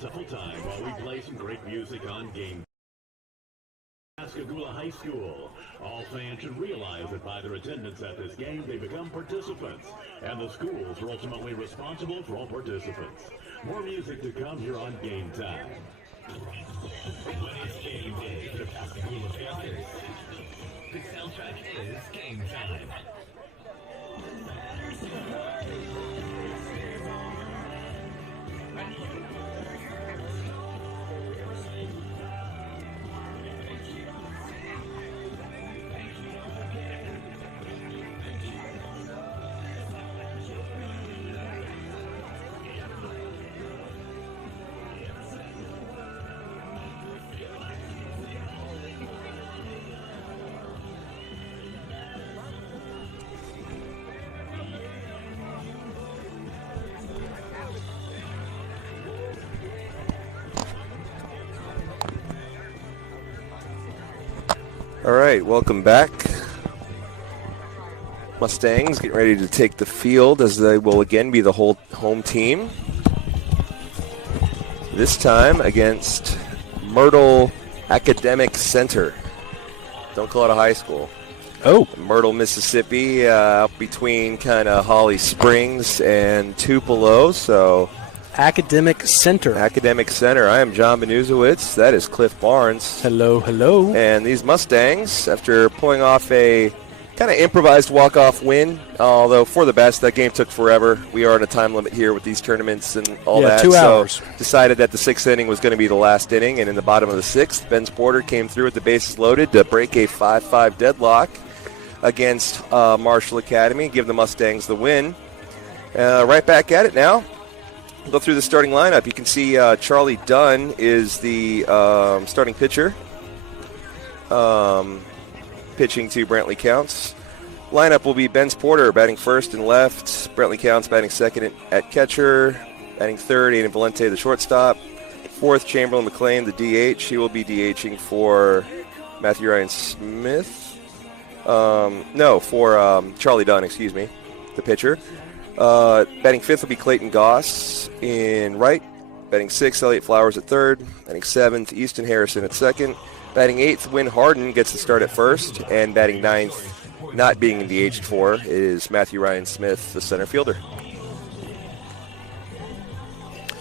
time while we play some great music on game. Pascagoula High School. All fans should realize that by their attendance at this game, they become participants, and the schools are ultimately responsible for all participants. More music to come here on Game Time. When it's game day for the Pascagoula Panthers, the soundtrack is Game Time. All right, welcome back. Mustangs getting ready to take the field as they will again be the whole home team. This time against Myrtle Academic Center. Don't call it a high school. Oh. Myrtle, Mississippi, out between kind of Holly Springs and Tupelo, so... Academic Center. Academic Center. I am John Benuzowitz. That is Cliff Barnes. Hello, hello. And these Mustangs, after pulling off a kind of improvised walk-off win, although for the best, that game took forever. We are on a time limit here with these tournaments and all that. 2 hours. So decided that the sixth inning was going to be the last inning, and in the bottom of the sixth, Ben Porter came through with the bases loaded to break a 5-5 deadlock against Marshall Academy, give the Mustangs the win. Right back at it now. We'll go through the starting lineup. You can see Charlie Dunn is the starting pitcher, pitching to Brantley Counts. Lineup will be Ben Porter batting first and left, Brantley Counts batting second at catcher, batting third, Aiden Valente, the shortstop. Fourth, Chamberlain McLean, the DH. He will be DHing for Matthew Ryan Smith. For Charlie Dunn, the pitcher. Batting fifth will be Clayton Goss in right. Batting sixth, Elliott Flowers at third. Batting seventh, Easton Harrison at second. Batting eighth, Wynn Harden gets the start at first. And batting ninth, not being DH'd for, is Matthew Ryan Smith, the center fielder.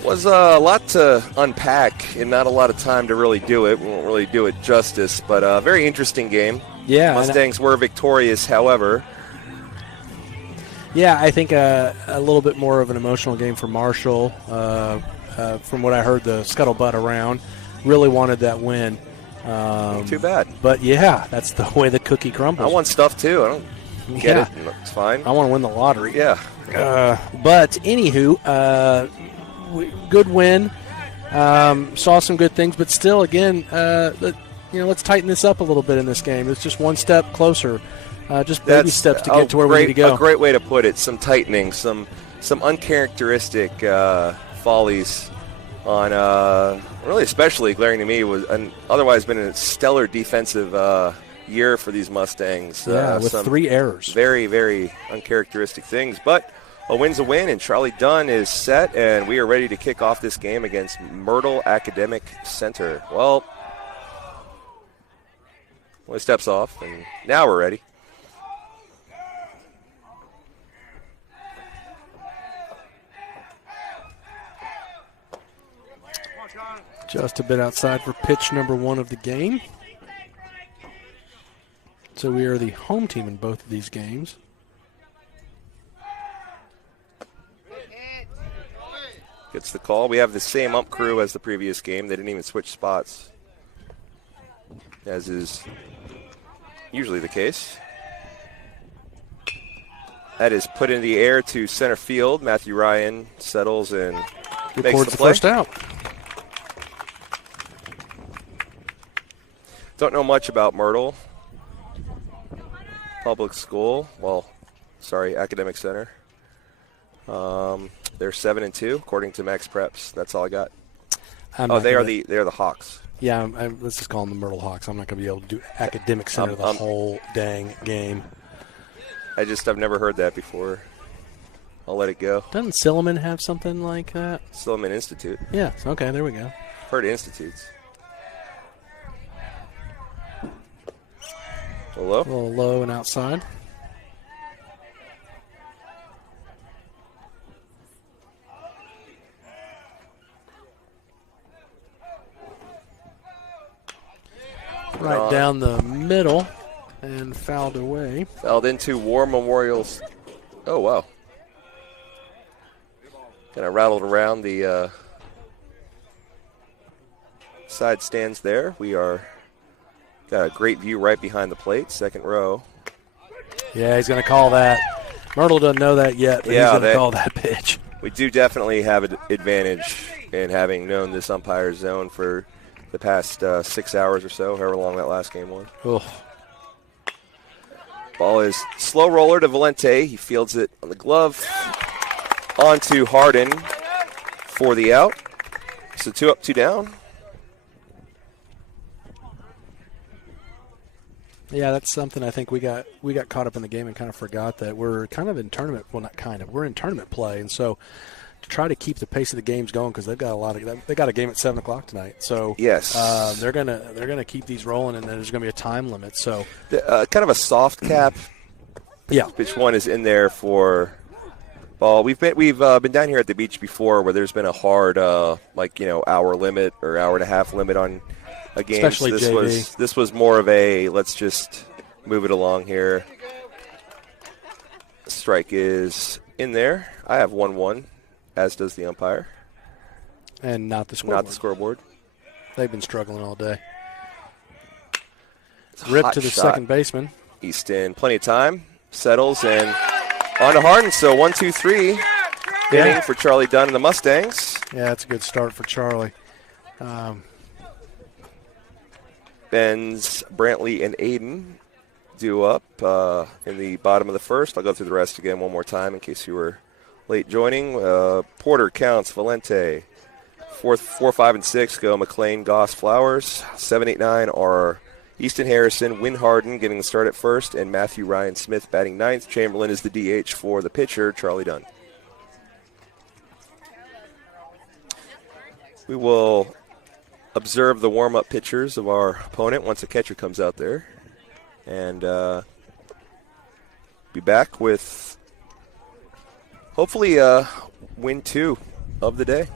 Was a lot to unpack and not a lot of time to really do it. We won't really do it justice, but a very interesting game. Yeah. Mustangs were victorious, however. Yeah, I think a little bit more of an emotional game for Marshall. From what I heard, the scuttlebutt around really wanted that win. Too bad. But, yeah, that's the way the cookie crumbles. I want stuff, too. I don't get it. It's fine. I want to win the lottery. Yeah. But, anywho, good win. Saw some good things. But still, again, let's tighten this up a little bit in this game. It's just one step closer. Just baby steps to get to where we need to go. A great way to put it. Some tightening, some uncharacteristic follies on really especially glaring to me was otherwise been a stellar defensive year for these Mustangs. With 3 errors. Very, very uncharacteristic things. But a win's a win, and Charlie Dunn is set, and we are ready to kick off this game against Myrtle Academic Center. Well, one steps off, and now we're ready. Just a bit outside for pitch number 1 of the game. So we are the home team in both of these games. Gets the call. We have the same ump crew as the previous game. They didn't even switch spots, as is usually the case. That is put in the air to center field. Matthew Ryan settles and makes the play. First out. Don't know much about Myrtle Public School. Academic Center. They're 7-2 according to Max Preps. That's all I got. They are the Hawks. Yeah, let's just call them the Myrtle Hawks. I'm not going to be able to do Academic Center the whole dang game. I've never heard that before. I'll let it go. Doesn't Silliman have something like that? Silliman Institute. Yeah. Okay, there we go. Heard institutes. A little low. A little low and outside. Right down the middle and fouled away. Fouled into War Memorial's. Oh, wow. Kind of rattled around the side stands there. We are got a great view right behind the plate, second row. Yeah, he's going to call that. Myrtle doesn't know that yet, but he's going to call that pitch. We do definitely have an advantage in having known this umpire's zone for the past 6 hours or so, however long that last game was. Oh. Ball is slow roller to Valente. He fields it on the glove. On to Harden for the out. So 2 up, 2 down. Yeah, that's something I think we got caught up in the game and kind of forgot that we're kind of in tournament. Well, not kind of. We're in tournament play, and so to try to keep the pace of the games going because they've got they got a game at 7:00 tonight. So yes, they're gonna keep these rolling, and then there's gonna be a time limit. So kind of a soft cap. Yeah, which one is in there for ball? We've been down here at the beach before where there's been a hard hour limit or hour and a half limit on a game. Especially JV. This was more of a let's just move it along here. Strike is in there. I have 1-1, as does the umpire. And not the scoreboard. Not the scoreboard. They've been struggling all day. Rip to the shot. Second baseman. Easton, plenty of time. Settles and on to Harden. So 1-2-3 inning for Charlie Dunn and the Mustangs. Yeah, that's a good start for Charlie. Benz, Brantley, and Aiden due up in the bottom of the first. I'll go through the rest again one more time in case you were late joining. Porter, Counts, Valente. 4, 5, and 6 go McLean, Goss, Flowers. 7, 8, 9 are Easton Harrison, Win Harden getting the start at first, and Matthew Ryan Smith batting ninth. Chamberlain is the DH for the pitcher, Charlie Dunn. We will observe the warm-up pitchers of our opponent once the catcher comes out there. And be back with hopefully win 2 of the day.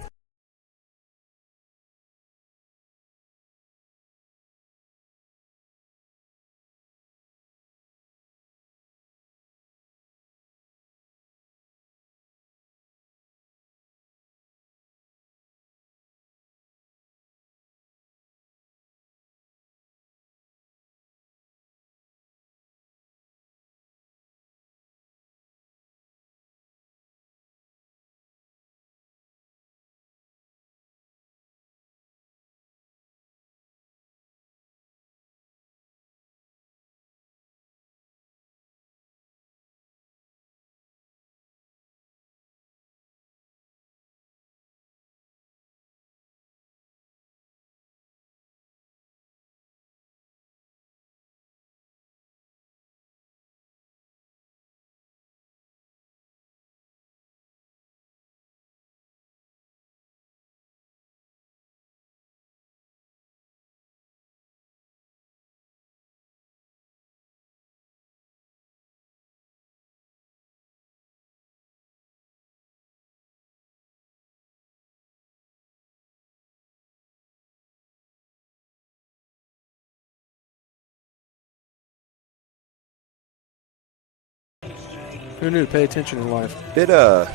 Who knew? Pay attention in life. A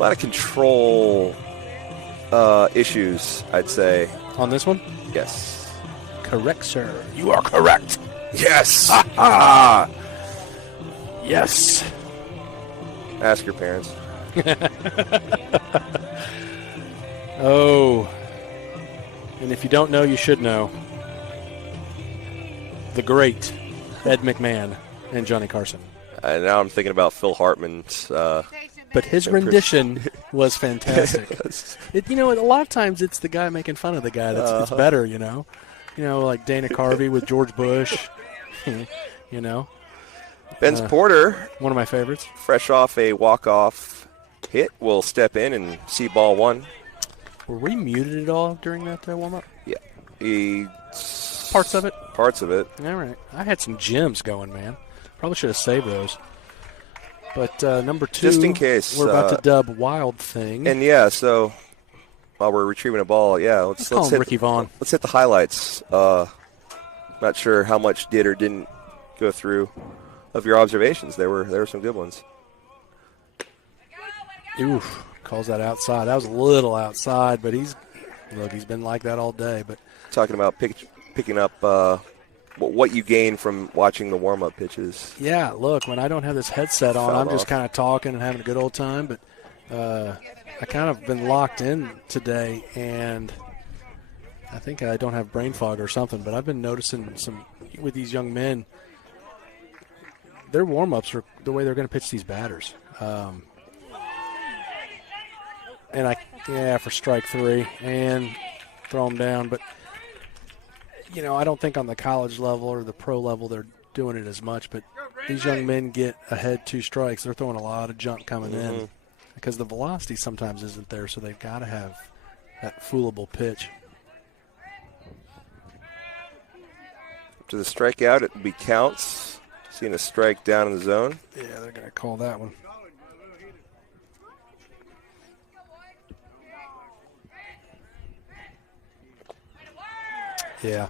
lot of control issues, I'd say. On this one? Yes. Correct, sir. You are correct. Yes. Yes. Ask your parents. Oh. And if you don't know, you should know. The great Ed McMahon and Johnny Carson. And now I'm thinking about Phil Hartman's. But his rendition was fantastic. A lot of times it's the guy making fun of the guy that's it's better, like Dana Carvey with George Bush, Ben's Porter, one of my favorites. fresh off a walk-off hit, will step in and see ball one. Were we muted at all during that warm-up? Yeah. Parts of it? Parts of it. All right. I had some gems going, man. Probably should have saved those. But number 2, just in case, we're about to dub Wild Thing. And so while we're retrieving a ball, let's call him hit Ricky Vaughn. Let's hit the highlights. Not sure how much did or didn't go through of your observations. There were some good ones. Oof, calls that outside. That was a little outside, but he's been like that all day. But talking about picking up what you gain from watching the warm-up pitches. Yeah, look, when I don't have this headset on, I'm just kind of talking and having a good old time. But I kind of been locked in today, and I think I don't have brain fog or something. But I've been noticing some with these young men. Their warm-ups are the way they're going to pitch these batters. For strike 3 and throw them down. But, I don't think on the college level or the pro level they're doing it as much. But these young men get ahead 2 strikes. They're throwing a lot of junk coming in because the velocity sometimes isn't there, so they've got to have that foolable pitch. To the strikeout, it will be counts. Seeing a strike down in the zone. Yeah, they're going to call that one. Yeah.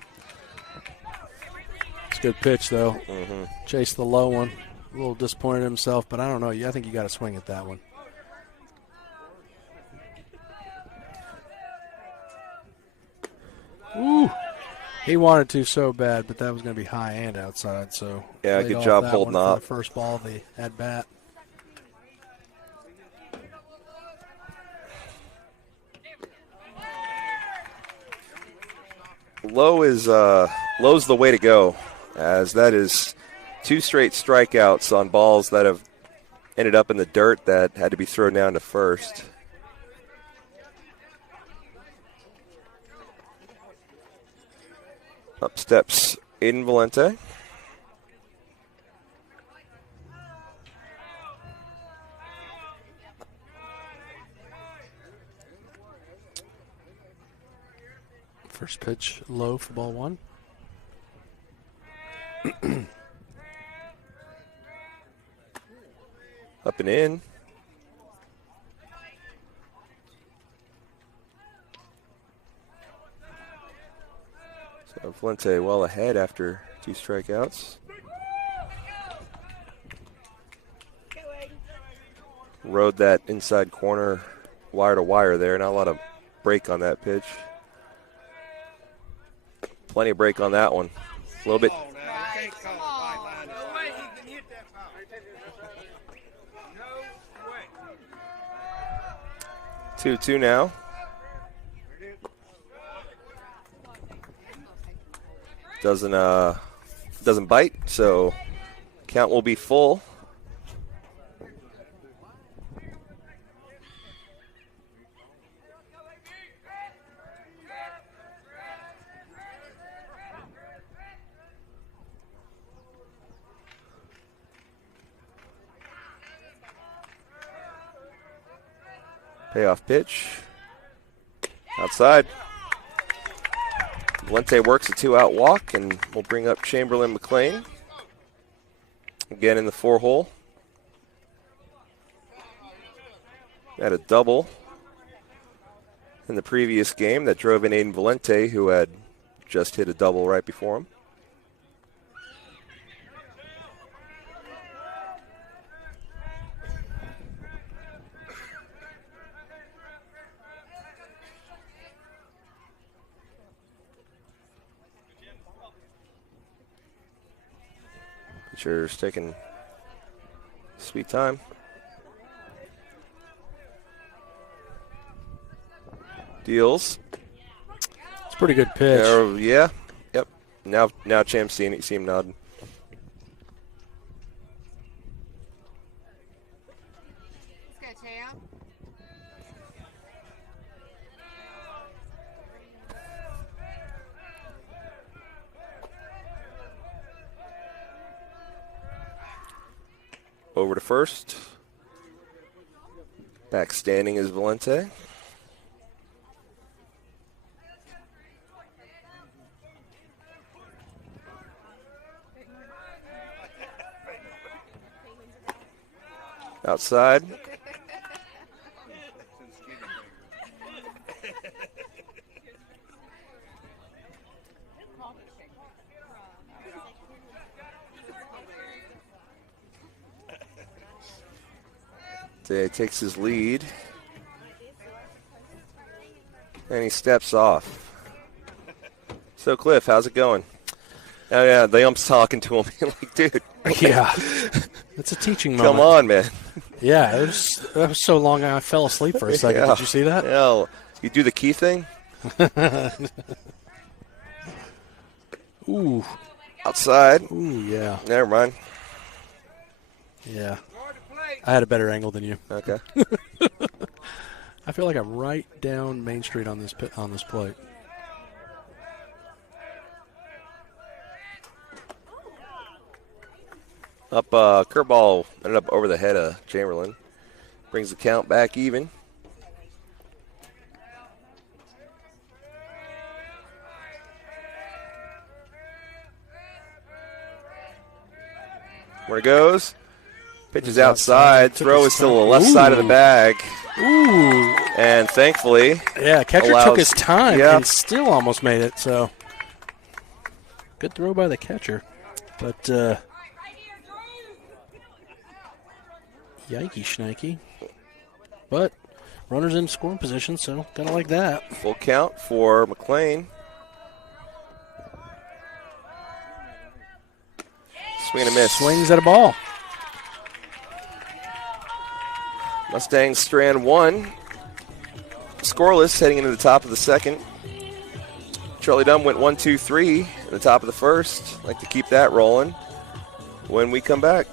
It's a good pitch, though. Chase the low one. A little disappointed in himself, but I don't know. I think you got to swing at that one. Ooh. He wanted to so bad, but that was going to be high and outside. So good job holding up. The first ball of the at bat. Low's the way to go, as that is 2 straight strikeouts on balls that have ended up in the dirt that had to be thrown down to first. Up steps Aiden Valente. First pitch low for ball 1. Up and in. So Valente well ahead after 2 strikeouts. Rode that inside corner wire to wire there. Not a lot of break on that pitch. Plenty of break on that one. A little bit. 2-2 now. Doesn't bite, so count will be full. Payoff pitch. Outside. Valente works a 2-out walk, and we'll bring up Chamberlain McLean. Again in the 4-hole. Had a double in the previous game that drove in Aiden Valente, who had just hit a double right before him. Pitcher's taking sweet time. Deals. It's a pretty good pitch. Yeah. Yep. Now Champ see him nodding. Let's go, Champ. over to first. Back standing is Valente. Outside. Day takes his lead. And he steps off. So, Cliff, how's it going? Oh, yeah, the ump's talking to him. Like, dude. Yeah. It's a teaching moment. Come on, man. Yeah, that was so long I fell asleep for a second. Yeah. Did you see that? Yeah. You do the key thing? Ooh. Outside. Ooh, yeah. Never mind. Yeah. I had a better angle than you. Okay. I feel like I'm right down Main Street on this plate. Up, curveball ended up over the head of Chamberlain. Brings the count back even. Where it goes. Pitch is outside. Throw is still the left side of the bag. Ooh. And thankfully, yeah, catcher took his time and still almost made it. So good throw by the catcher. But yikey shnikey. But runners in scoring position, so kind of like that. Full count for McLean. Swing and a miss. Swings at a ball. Mustangs strand one. Scoreless heading into the top of the second. Charlie Dunn went 1-2-3 in the top of the first. Like to keep that rolling when we come back.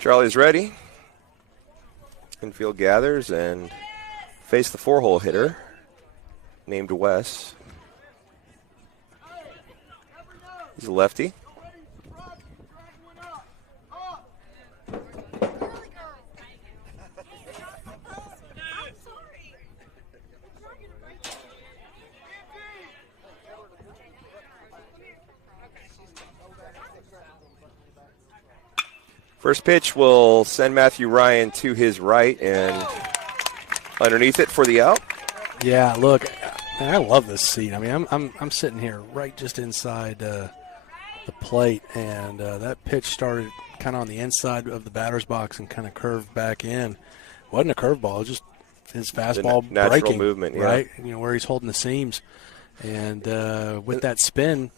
Charlie's ready. Infield gathers and face the four-hole hitter named Wes. He's a lefty. First pitch will send Matthew Ryan to his right and underneath it for the out. Yeah, look, I love this seat. I mean, I'm sitting here right just inside the plate, and that pitch started kind of on the inside of the batter's box and kind of curved back in. Wasn't a curveball, it was just his fastball natural breaking, movement, yeah. right? You know, where he's holding the seams, and with that spin,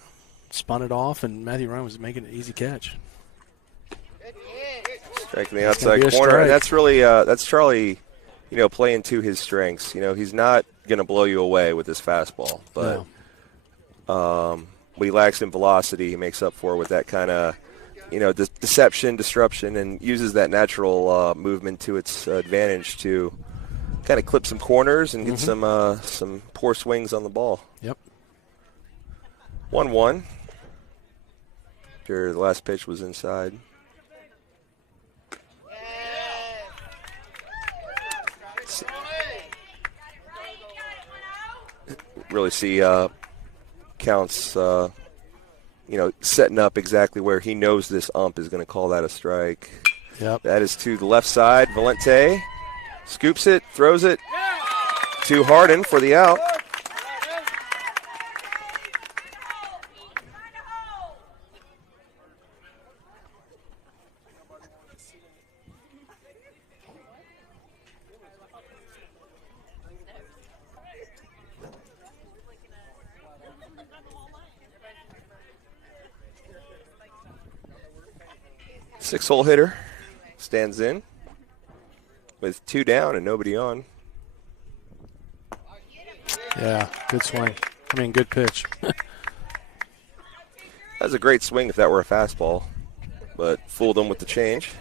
spun it off, and Matthew Ryan was making an easy catch. Striking the outside corner, and that's really that's Charlie, you know, playing to his strengths. You know, he's not going to blow you away with his fastball, but what he lacks in velocity, he makes up for with that kind of, you know, deception, disruption, and uses that natural movement to its advantage to kind of clip some corners and get some poor swings on the ball. Yep. 1-1. After the last pitch was inside. Really see Counts, setting up exactly where he knows this ump is going to call that a strike. Yep. That is to the left side. Valente scoops it, throws it to Harden for the out. Six-hole hitter stands in with 2 down and nobody on. Yeah, good swing. Good pitch. That's a great swing if that were a fastball, but fooled him with the change.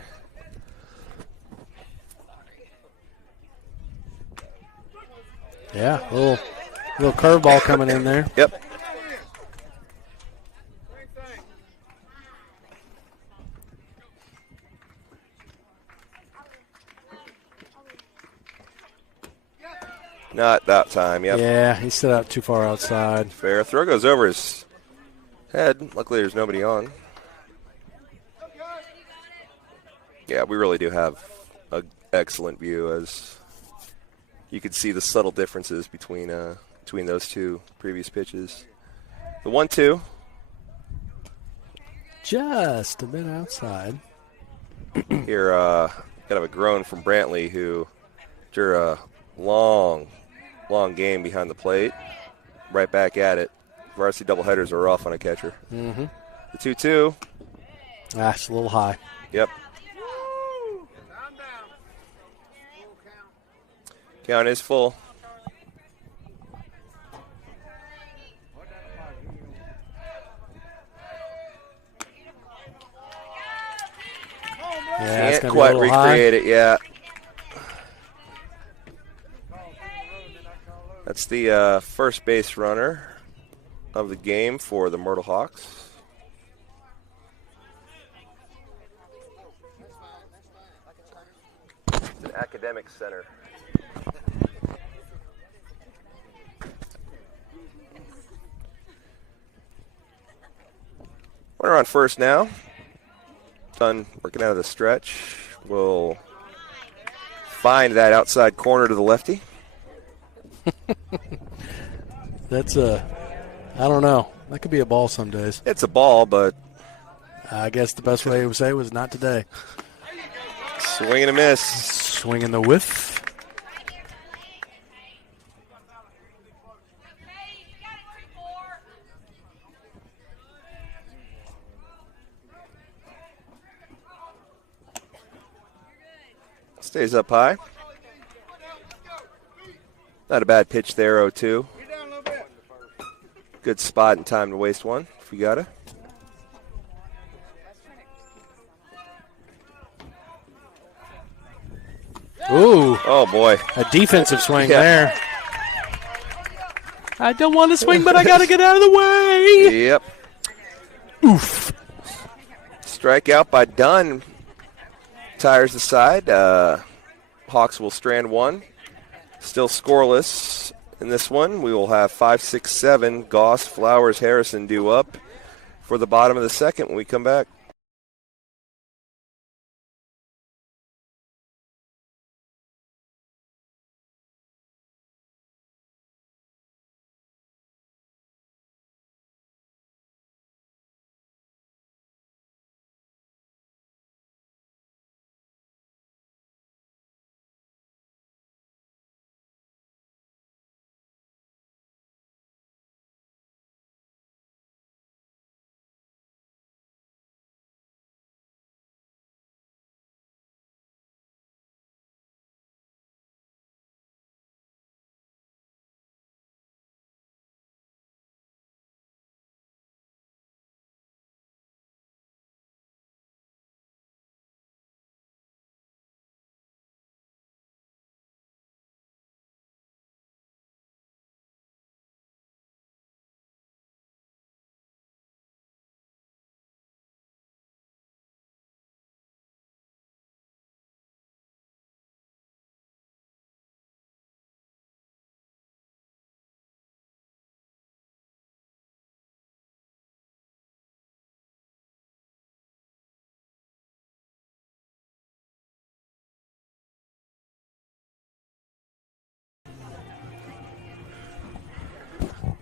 Yeah, little curveball coming in there. Yep. Not that time, yep. Yeah, he set out too far outside. Fair. Throw goes over his head. Luckily, there's nobody on. Yeah, we really do have an excellent view, as you can see the subtle differences between those two previous pitches. The 1-2. Just a bit outside. Here, kind of a groan from Brantley, who, after a long game behind the plate, right back at it. Varsity doubleheaders are off on a catcher. Mm-hmm. The 2-2. It's a little high. Yep. Count is full. Yeah, Can't quite recreate it yet. That's the first base runner of the game for the Myrtle Hawks. It's an academic center. Runner on first now. Done working out of the stretch. Will find that outside corner to the lefty. That's I don't know. That could be a ball some days. It's a ball, but I guess the best way to say it was not today. swing and a miss. Swinging the whiff. Stays up high. Not a bad pitch there, 0-2. Good spot and time to waste one if you got it. Ooh. Oh, boy. A defensive swing Yeah. there. I don't want to swing, but I got to get out of the way. Yep. Oof. Strikeout by Dunn. Tires the side. Hawks will strand one. Still scoreless in this one. We will have 5, 6, 7. Goss, Flowers, Harrison due up for the bottom of the second when we come back.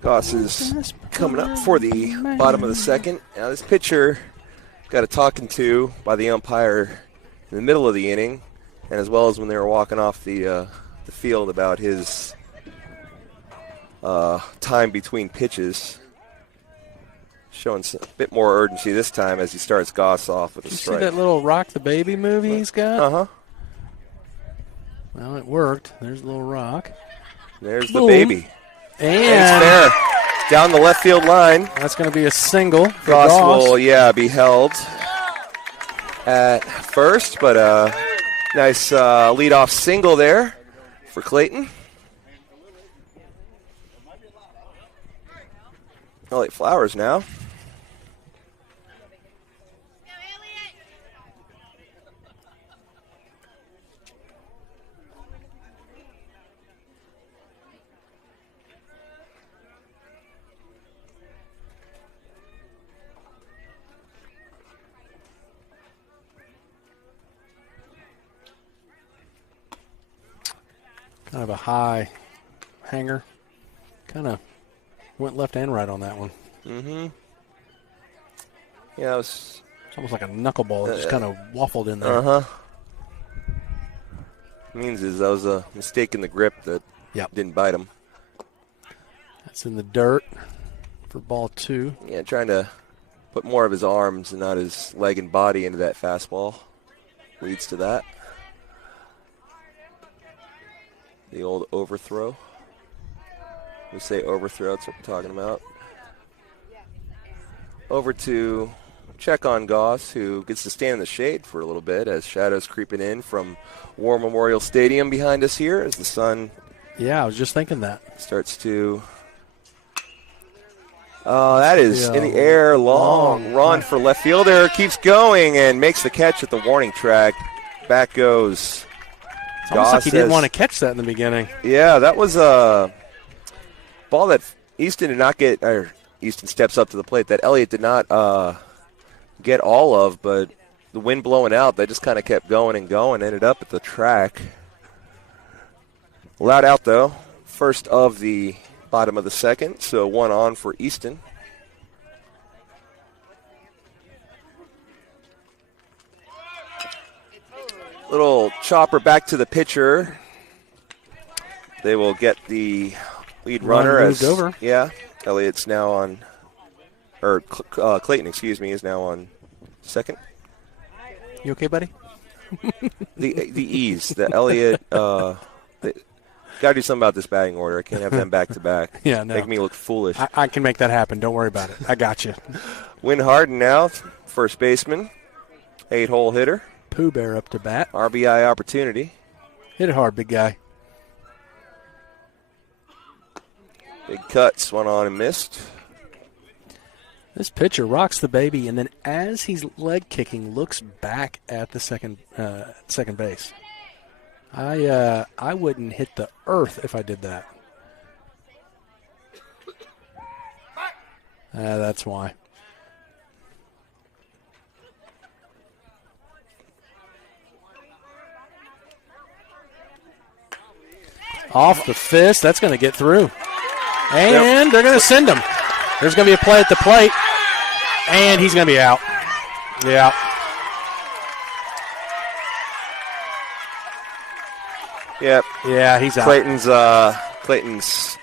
Goss is coming up for the bottom of the second. Now this pitcher got a talking to by the umpire in the middle of the inning, and as well as when they were walking off the field about his time between pitches. Showing a bit more urgency this time as he starts Goss off with a strike. See that little Rock the Baby movie he's got? Uh-huh. Well, it worked. There's a little rock. There's the Boom. baby. And it's there. Down the left field line. That's going to be a single for Goss Goss. will, be held at first, but nice leadoff single there for Clayton. Elliott Flowers now. Kind of a high hanger. Kind of went left and right on that one. Mm-hmm. Yeah, it's almost like a knuckleball. It just kind of waffled in there. Uh-huh. Means is that was a mistake in the grip that didn't bite him. That's in the dirt for ball 2. Yeah, trying to put more of his arms and not his leg and body into that fastball leads to that. The old overthrow. We say overthrow, that's what we're talking about. Over to check on Goss, who gets to stand in the shade for a little bit as shadows creeping in from War Memorial Stadium behind us here as the sun. Yeah, I was just thinking that. Starts to. That is in the air. Long run for left fielder. Keeps going and makes the catch at the warning track. Back goes. It's almost like he didn't want to catch that in the beginning. Yeah, that was a ball that Easton did not get, or Easton steps up to the plate, that Elliott did not get all of, but the wind blowing out, they just kind of kept going and going, ended up at the track. Allowed out, though, first of the bottom of the second, so 1 on for Easton. Little chopper back to the pitcher. They will get the lead runner as over. Yeah, Elliott's now on, or Clayton, is now on second. You okay, buddy? The ease, the Elliott. Got to do something about this batting order. I can't have them back to back. Yeah, no. Make me look foolish. I can make that happen. Don't worry about it. I got you. Win Harden now, first baseman, 8-hole hitter. Pooh Bear up to bat. RBI opportunity. Hit it hard, big guy. Big cuts, 1 on and missed. This pitcher rocks the baby, and then as he's leg kicking, looks back at the second base. I wouldn't hit the earth if I did that. That's why. Off the fist. That's going to get through. And they're going to send him. There's going to be a play at the plate. And he's going to be out. Yeah. Yep. Yeah, he's out. Clayton's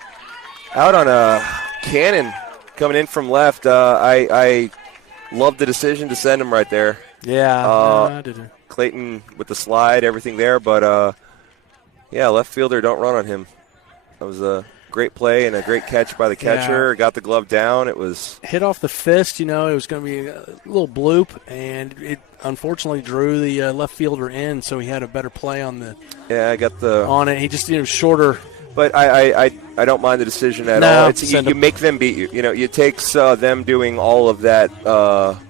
out on a cannon coming in from left. I love the decision to send him right there. Yeah. Clayton with the slide, everything there, but left fielder, don't run on him. That was a great play and a great catch by the catcher. Got the glove down. It was hit off the fist. It was going to be a little bloop, and it unfortunately drew the left fielder in, so he had a better play on the. Yeah, I got the on it. He just shorter. But I don't mind the decision at all. You make them beat you. It takes them doing all of that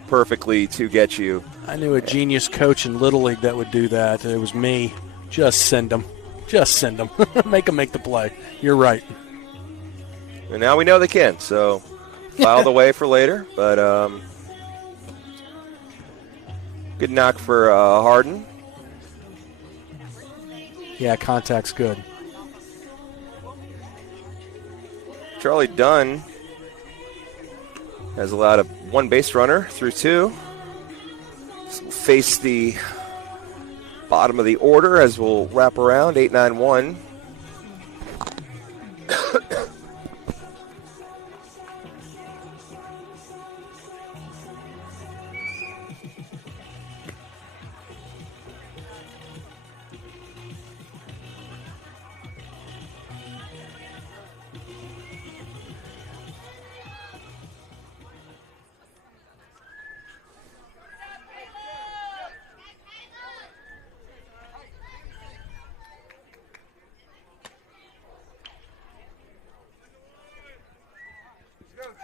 perfectly to get you. I knew a genius coach in Little League that would do that. It was me. Just send them. Just send them. Make them make the play. You're right. And now we know they can, so file the way for later. But good knock for Harden. Yeah, contact's good. Charlie Dunn has allowed one base runner through 2. So we'll face the bottom of the order as we'll wrap around 8-9-1.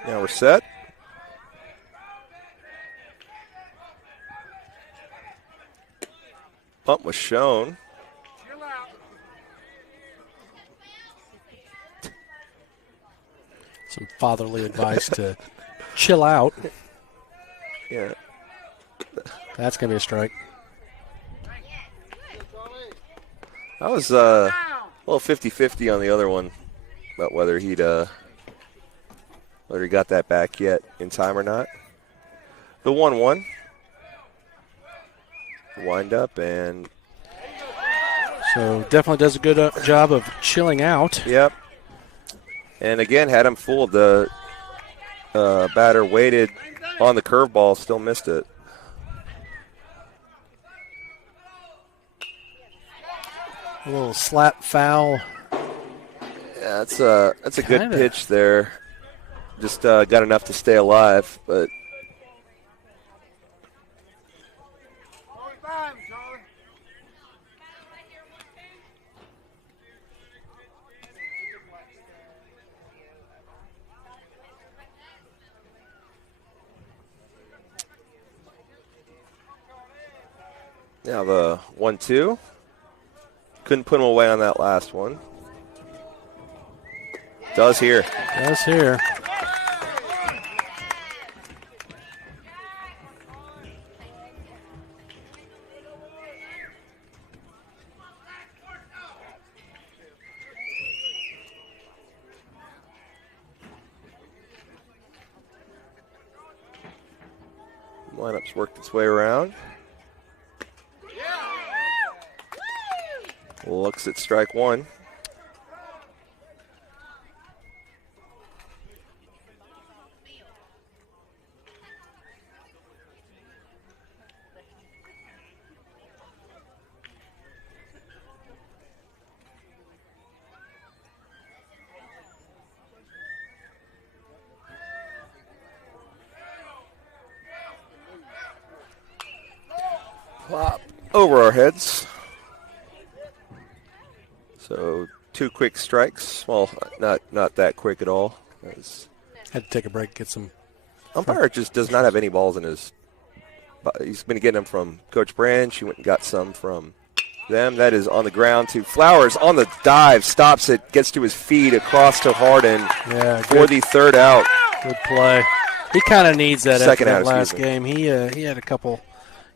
Now we're set. Punt was shown. Some fatherly advice to chill out. Yeah. That's going to be a strike. I was a little 50-50 on the other one about whether he got that back yet in time or not. The 1-1. Wind up and... So definitely does a good job of chilling out. Yep. And again, had him fooled. The batter waited on the curveball, still missed it. A little slap foul. Yeah, that's a good pitch there. Just got enough to stay alive, but now the 1-2. Couldn't put him away on that last one. Does here. Does here. Lineup's worked its way around. Looks at strike 1. Plop over our heads. So 2 quick strikes. Well, not that quick at all. Had to take a break, get some. Umpire just does not have any balls in his. He's been getting them from Coach Brand. She went and got some from them. That is on the ground to Flowers on the dive. Stops it, gets to his feet across to Harden for the 3rd out. Good play. He kind of needs that Second after out, that last game. He had a couple.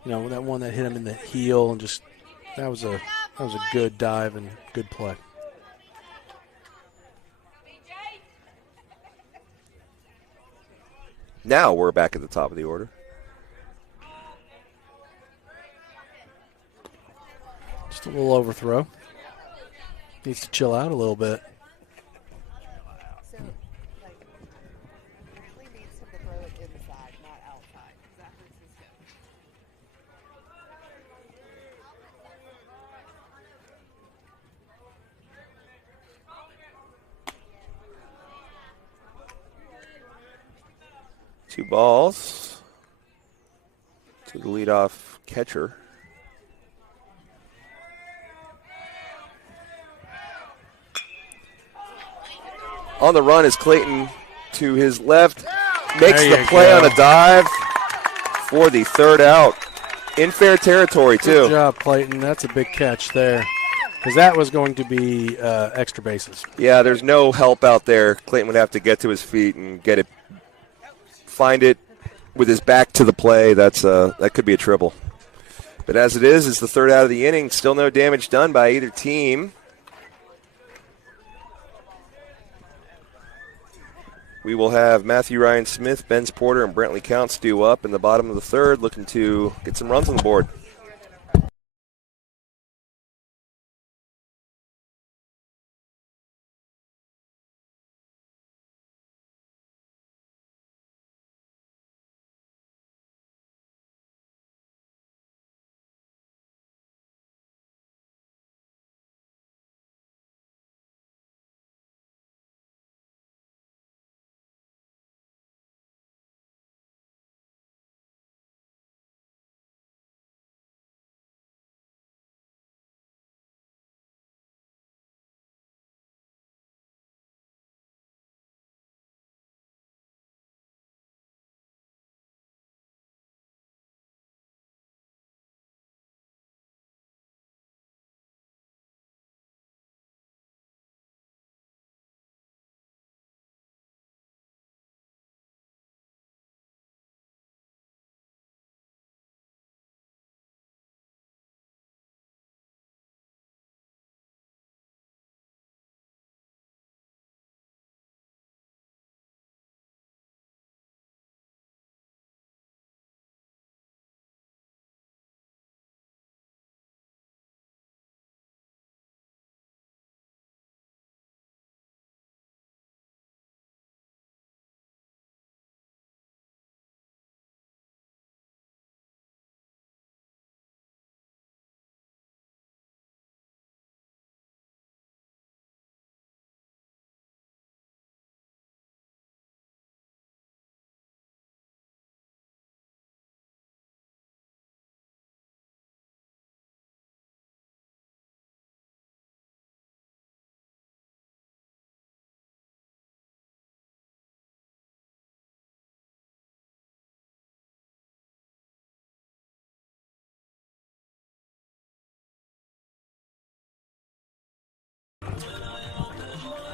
That one that hit him in the heel, and just that was a good dive and good play. Now we're back at the top of the order. Just a little overthrow. Needs to chill out a little bit. Two balls to the leadoff catcher. On the run is Clayton to his left. Makes the play on a dive for the 3rd out. In fair territory, too. Good job, Clayton. That's a big catch there. Because that was going to be extra bases. Yeah, there's no help out there. Clayton would have to get to his feet and get it. Find it with his back to the play. That could be a triple. But as it is, it's the 3rd out of the inning. Still no damage done by either team. We will have Matthew Ryan Smith, Benz Porter, and Brentley Counts due up in the bottom of the third, looking to get some runs on the board.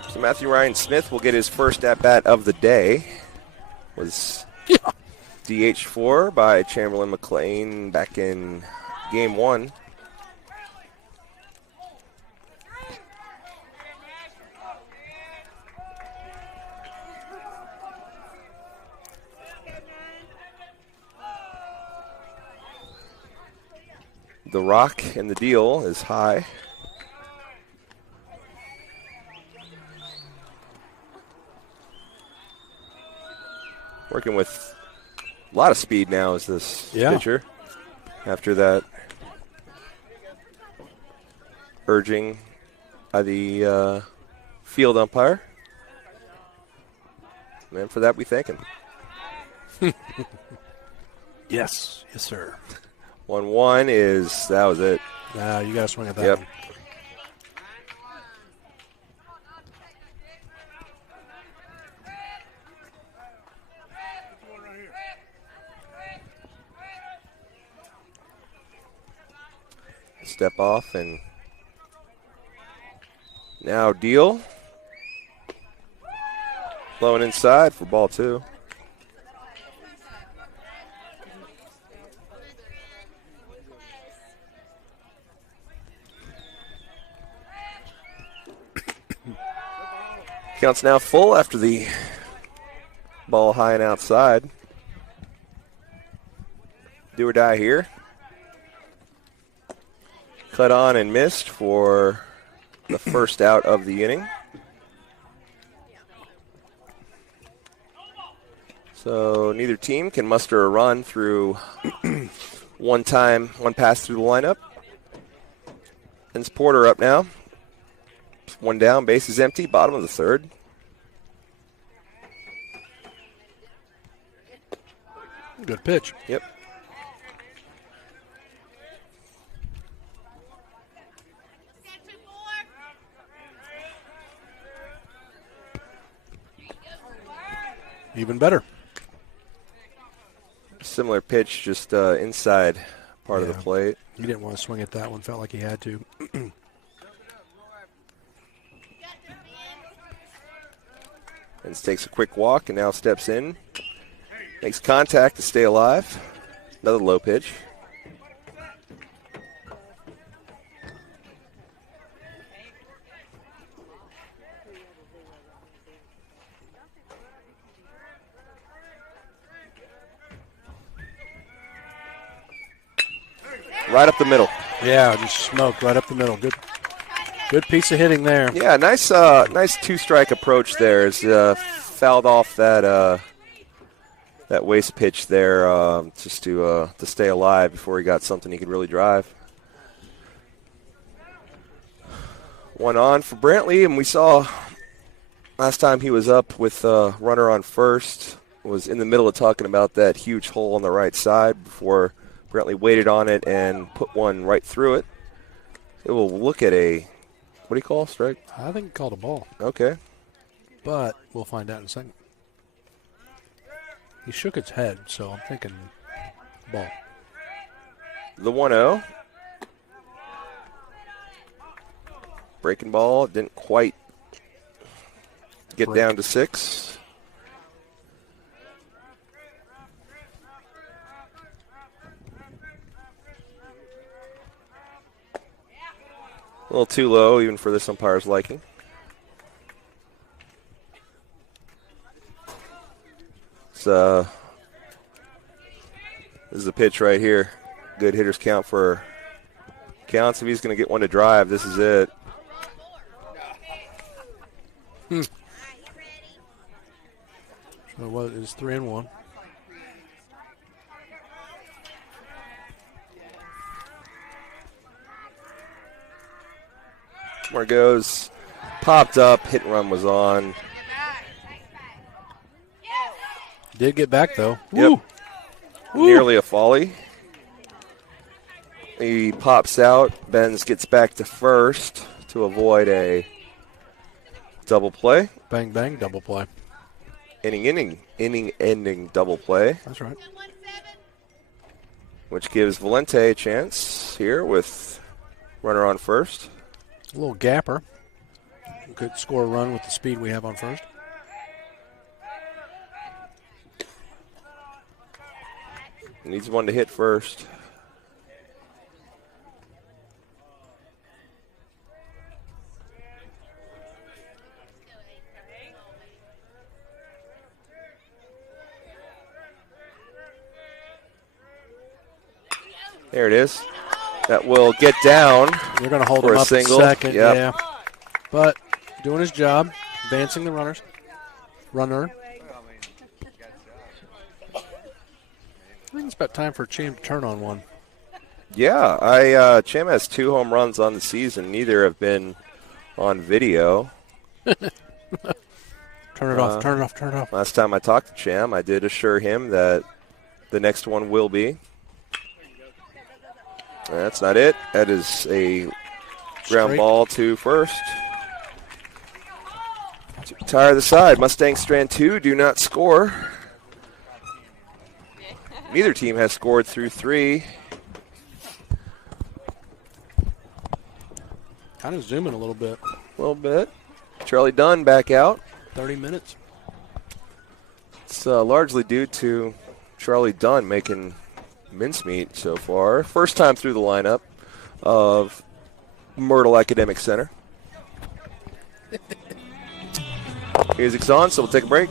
So Matthew Ryan Smith will get his first at-bat of the day. Was DH4 by Chamberlain McLean back in game 1. The rock in the deal is high. Working with a lot of speed now is this pitcher. After that urging by the field umpire. And for that, we thank him. Yes, sir. 1-1 is, that was it. You got to swing at that one. Step off and now deal. Blowing inside for ball 2. Count's now full after the ball high and outside. Do or die here. Cut on and missed for the first out of the inning. So neither team can muster a run through one pass through the lineup. Vince Porter up now. One down, base is empty, bottom of the third. Good pitch. Yep. Even better. Similar pitch, just inside part of the plate. He didn't want to swing at that one. Felt like he had to. And takes a quick walk and now steps in. Makes contact to stay alive. Another low pitch. right up the middle. Yeah, just smoked right up the middle. Good piece of hitting there. Yeah, nice two-strike approach there. As fouled off that waist pitch there just to stay alive before he got something he could really drive. One on for Brantley, and we saw last time he was up with runner on first, was in the middle of talking about that huge hole on the right side before Brantley waited on it and put one right through it. It will look at a, what do you call, strike? I think he called a ball. Okay. But we'll find out in a second. He shook his head, so I'm thinking ball. The 1-0. Breaking ball, didn't quite get down to 6. A little too low, even for this umpire's liking. This is a pitch right here. Good hitters count for counts. If he's going to get one to drive, this is it. So what is 3-1? Where it goes, popped up, hit and run was on. Did get back though. Yep. Nearly a folly. He pops out. Benz gets back to first to avoid a double play. Bang, bang, double play. Inning-ending double play. That's right. Which gives Valente a chance here with runner on first. A little gapper. Could score a run with the speed we have on first. Needs one to hit first. There it is. That will get down. You're going to hold for him a up single. a second. Yep. Yeah. But doing his job, advancing the runners. Runner. I think it's about time for Cham to turn on one. Yeah, Cham has 2 home runs on the season. Neither have been on video. Turn it off, turn it off, turn it off. Last time I talked to Cham, I did assure him that the next one will be. That's not it. That is a ground Straight. ball to first. Tire the side. Mustang Strand 2 do not score. Neither team has scored through 3. Kind of zooming a little bit. A little bit. Charlie Dunn back out. 30 minutes. It's largely due to Charlie Dunn making mincemeat so far. First time through the lineup of Myrtle Academic Center. Music's on, so we'll take a break.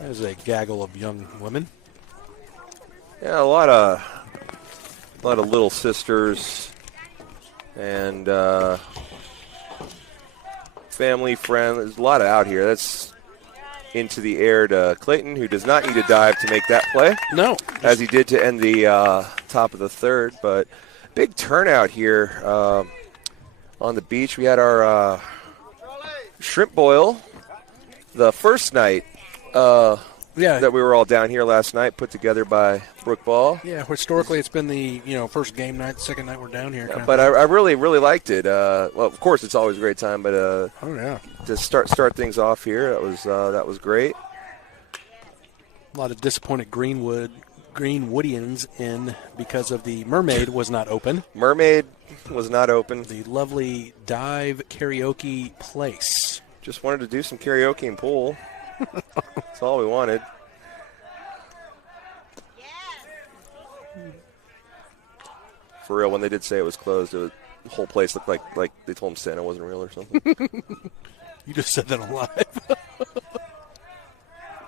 There's a gaggle of young women. Yeah, a lot of little sisters and family, friends. There's a lot of out here. That's into the air to Clayton, who does not need a dive to make that play. No. As he did to end the top of the third. But big turnout here on the beach. We had our shrimp boil the first night that we were all down here last night, put together by Brook Ball. Yeah, historically it's been the first game night, second night we're down here. But I really, really liked it. Well, of course, it's always a great time, but to start things off here, that was great. A lot of disappointed Greenwoodians in because of the Mermaid was not open. Mermaid was not open. The lovely dive karaoke place. Just wanted to do some karaoke and pool. That's all we wanted. For real, when they did say it was closed, the whole place looked like they told them Santa wasn't real or something. You just said that on live.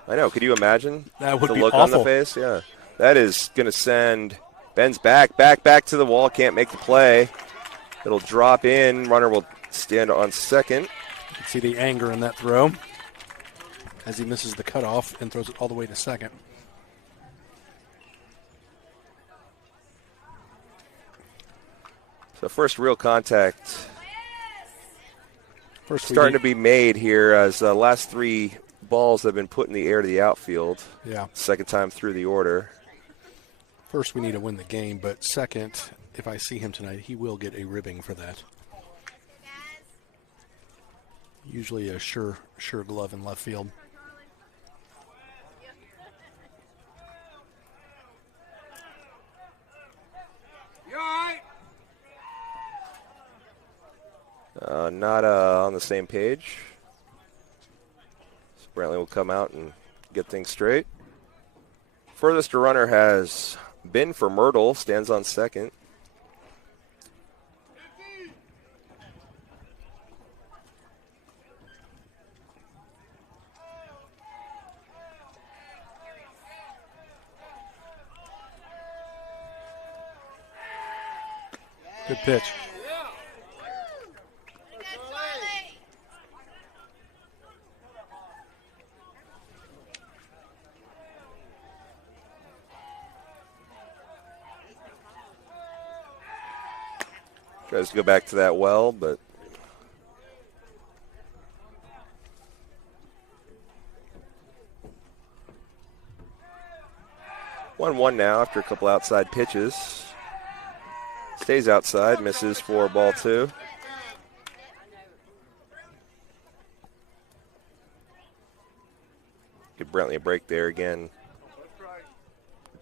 I know. Could you imagine that would the be look awful. on the face? Yeah. That is going to send Ben's back to the wall. Can't make the play. It'll drop in. Runner will stand on second. You can see the anger in that throw as he misses the cutoff and throws it all the way to second. So first real contact starting to be made here as the last three balls have been put in the air to the outfield. Yeah. Second time through the order. First, we need to win the game, but second, if I see him tonight, he will get a ribbing for that. Usually a sure glove in left field. You all right? Not on the same page. So Brantley will come out and get things straight. Furthest a runner has been for Myrtle, stands on second. Good pitch. Tries to go back to that well, but one now after a couple outside pitches. Stays outside, misses for ball two. Give Brantley a break there again.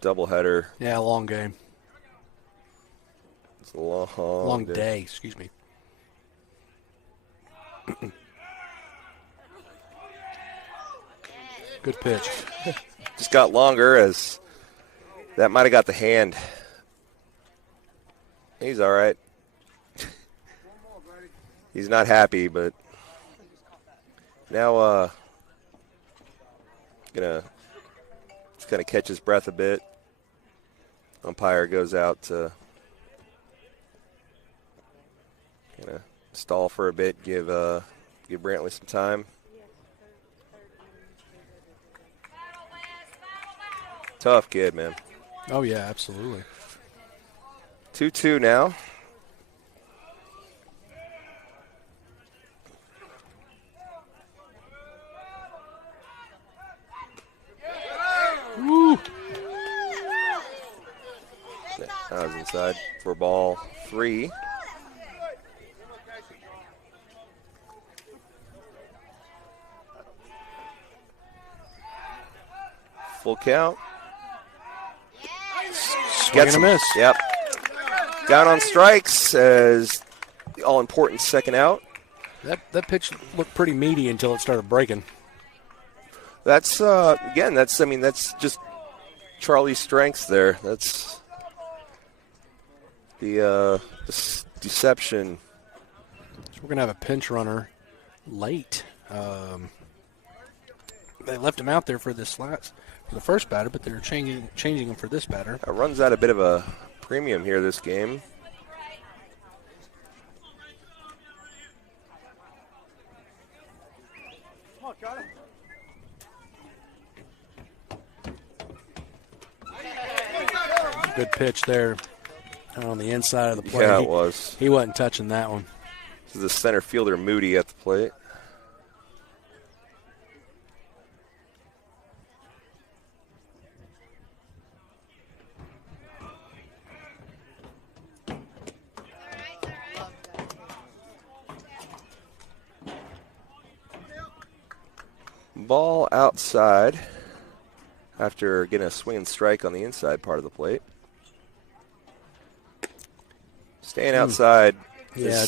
Doubleheader. Yeah, long game. It's a long day, excuse me. Good pitch. Just got longer as that might have got the hand. He's all right. He's not happy, but now gonna just kind of catch his breath a bit. Umpire goes out to kind of stall for a bit, give Brantley some time. Tough kid, man. Oh yeah, absolutely. 2-2 now. Woo. That was inside for ball three. Full count. Swing and a miss. Yep. Down on strikes as the all-important second out. That pitch looked pretty meaty until it started breaking. That's again. That's just Charlie's strengths there. That's the deception. So we're gonna have a pinch runner late. They left him out there for the first batter, but they're changing him for this batter. Runs out a bit of a premium here this game. Come on, Charlie. pitch there on the inside of the plate. Yeah, it was. He wasn't touching that one. This is the center fielder, Moody, at the plate. Ball outside after getting a swing and strike on the inside part of the plate. Staying outside, this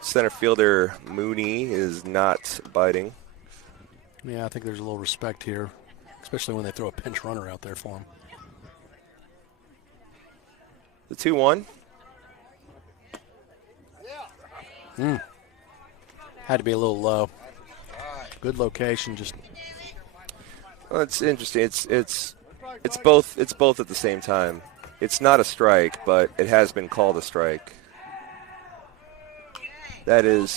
center fielder, Mooney, is not biting. Yeah, I think there's a little respect here, especially when they throw a pinch runner out there for him. The 2-1. Had to be a little low. Good location, just. Well, it's interesting. It's both at the same time. It's not a strike, but it has been called a strike. That is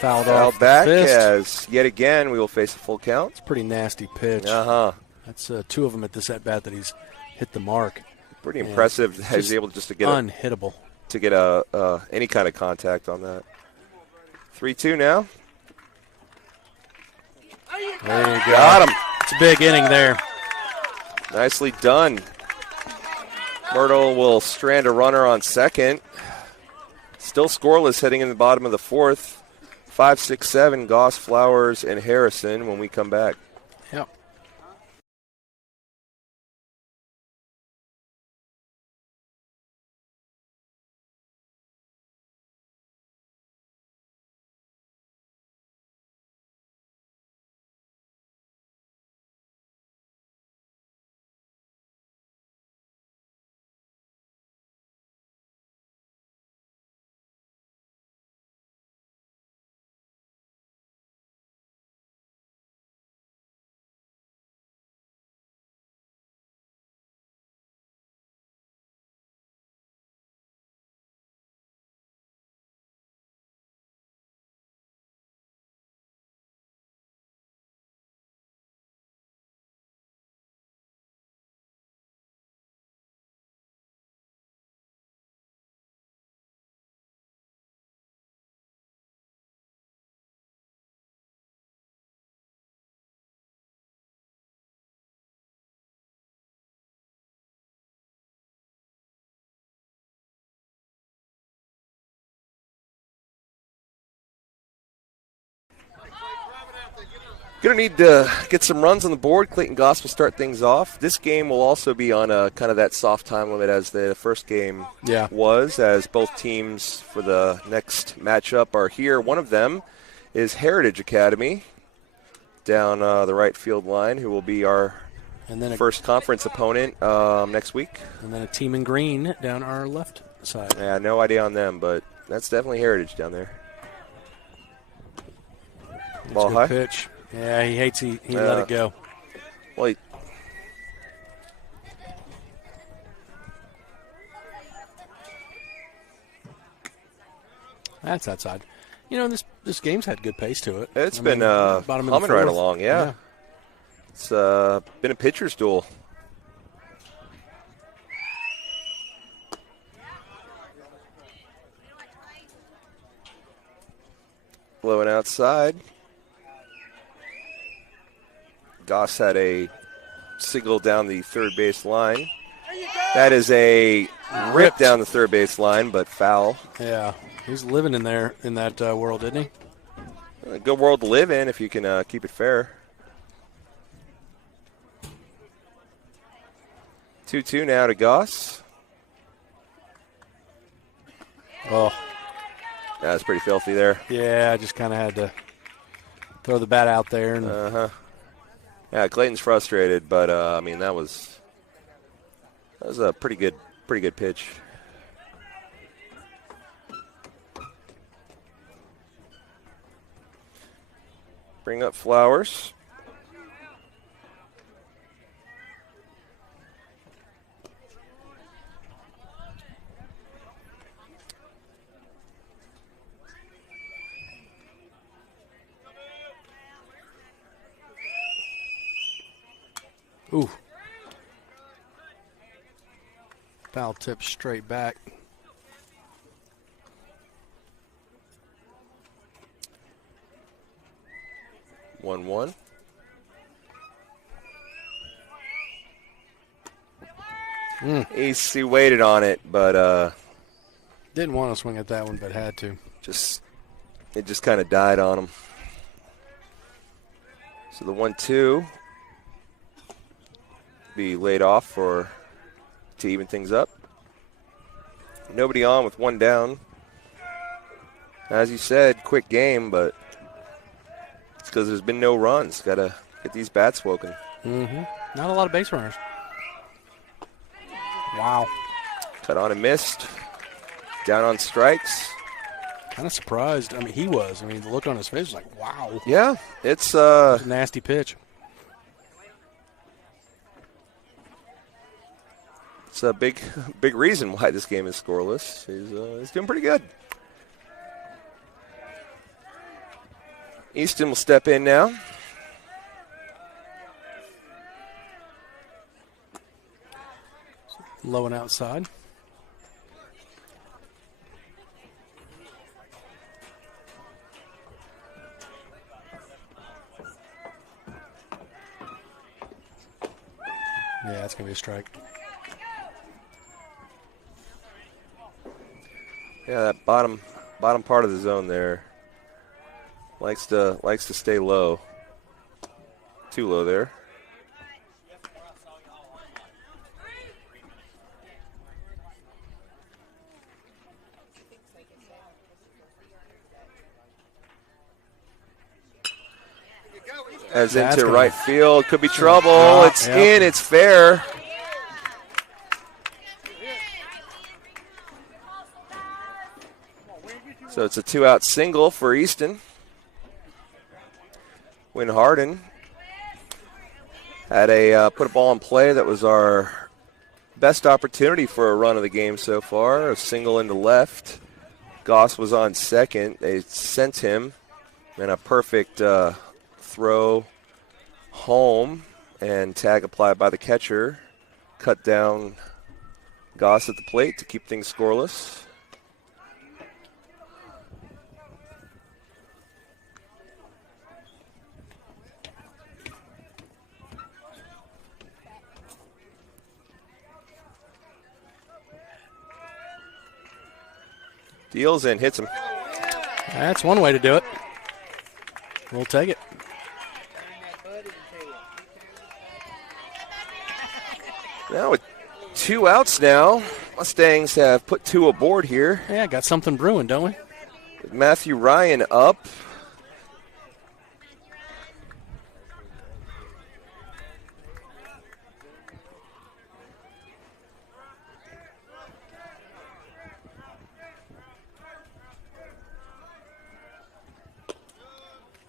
Fouled off back the fist. as yet again we will face a full count. It's a pretty nasty pitch. That's two of them at this at bat that he's hit the mark. Pretty impressive that he's able just to get unhittable. To get any kind of contact on that. 3-2 now. There you go. Got him. It's a big inning there. Nicely done. Myrtle will strand a runner on second. Still scoreless heading in the bottom of the fourth. 5, 6, 7, Goss, Flowers, and Harrison when we come back. Yep. Going to need to get some runs on the board. Clayton Goss will start things off. This game will also be on a kind of that soft time limit as the first game was, as both teams for the next matchup are here. One of them is Heritage Academy down the right field line, who will be our first conference opponent next week. And then a team in green down our left side. Yeah, no idea on them, but that's definitely Heritage down there. Ball high. Pitch. Yeah, he hates he let it go. Well, that's outside. You know, this game's had good pace to it. It's been humming right along, yeah. It's been a pitcher's duel. Low and outside. Goss had a single down the third base line. That is a rip down the third base line, but foul. Yeah, he's living in there in that world, isn't he? A good world to live in if you can keep it fair. 2-2 now to Goss. Oh. That's pretty filthy there. Yeah, I just kind of had to throw the bat out there. And Yeah, Clayton's frustrated, but I mean that was a pretty good pitch. Bring up Flowers. Ooh. Foul tip straight back. One. He waited on it, but didn't want to swing at that one, but had to. It just kind of died on him. So the 1-2 be laid off to even things up. Nobody on with one down. As you said, quick game, but it's because there's been no runs. Got to get these bats woken. Mm-hmm. Not a lot of base runners. Wow. Cut on and missed. Down on strikes. Kind of surprised. I mean, he was. I mean, the look on his face was like, wow. Yeah, it's a nasty pitch. It's a big reason why this game is scoreless. He's doing pretty good. Easton will step in now. Low and outside. Yeah, it's going to be a strike. Yeah, that bottom part of the zone there likes to stay low. Too low there. As into right field, could be trouble. It's in, it's fair. So it's a 2-out single for Easton. Win Hardin had put a ball in play that was our best opportunity for a run of the game so far. A single into left. Goss was on second. They sent him, and a perfect throw home, and tag applied by the catcher. Cut down Goss at the plate to keep things scoreless. Deals in, hits him. That's one way to do it. We'll take it. Now with 2 outs now, Mustangs have put 2 aboard here. Yeah, got something brewing, don't we? With Matthew Ryan up.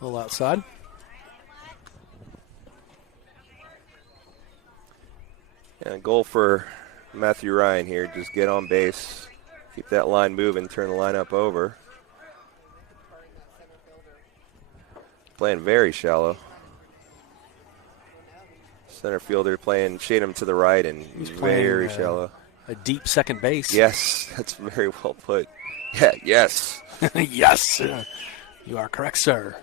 A little outside. And a goal for Matthew Ryan here. Just get on base. Keep that line moving. Turn the lineup over. Playing very shallow. Center fielder playing shade him to the right and he's very shallow. A deep second base. Yes, that's very well put. Yeah, yes. Yes. You are correct, sir.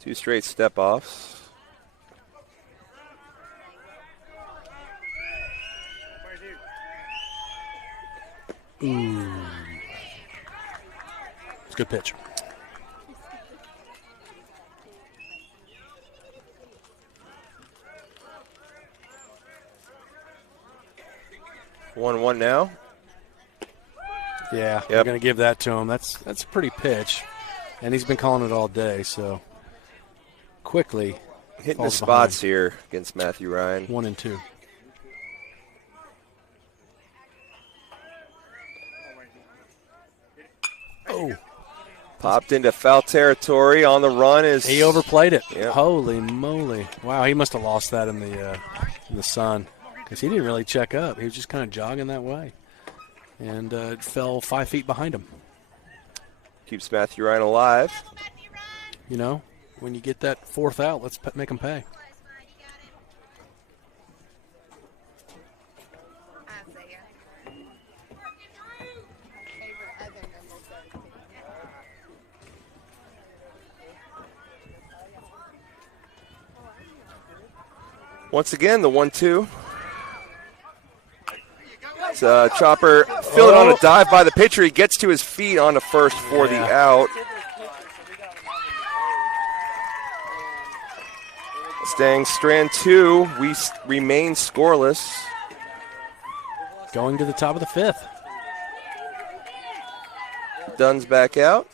2 straight step-offs. Ooh. It's a good pitch. One now. Yeah, we're going to give that to him. That's a pretty pitch, and he's been calling it all day, so quickly hitting the spots here against Matthew Ryan. 1 and 2. Oh. Popped into foul territory on the run. He overplayed it. Yep. Holy moly. Wow, he must have lost that in the sun because he didn't really check up. He was just kind of jogging that way. And it fell 5 feet behind him. Keeps Matthew Ryan alive. You know, when you get that 4th out, let's make him pay. Once again, the 1-2. It's Chopper fielded on a dive by the pitcher. He gets to his feet on the first for the out. Mustangs strand 2. We remain scoreless. Going to the top of the 5th. Dunn's back out.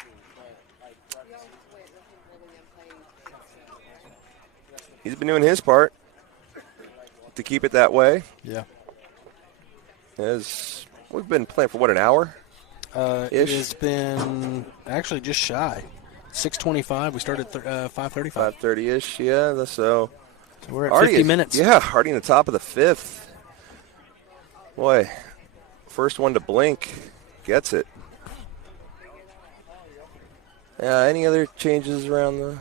He's been doing his part to keep it that way. Yeah. As we've been playing for, an hour? It has been actually just shy. 6:25. We started 5:35. 5:30-ish, yeah. So we're at 50 minutes. Yeah, already in the top of the 5th. Boy, first one to blink gets it. Any other changes around the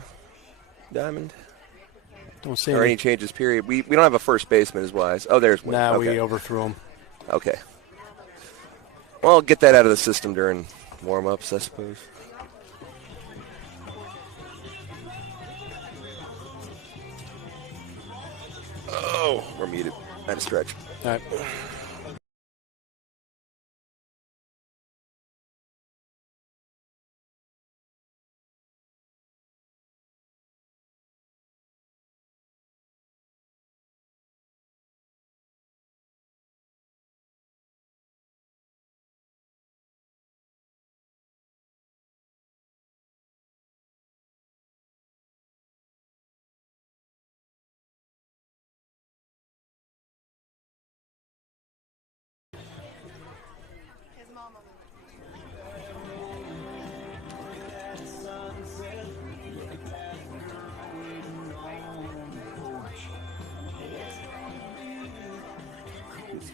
diamond? Don't see or any changes, period. We don't have a first baseman as wise. Oh, there's one. Nah, okay. We overthrew him. Okay. Well, I'll get that out of the system during warm-ups, I suppose. Oh, we're muted. I had to stretch. All right.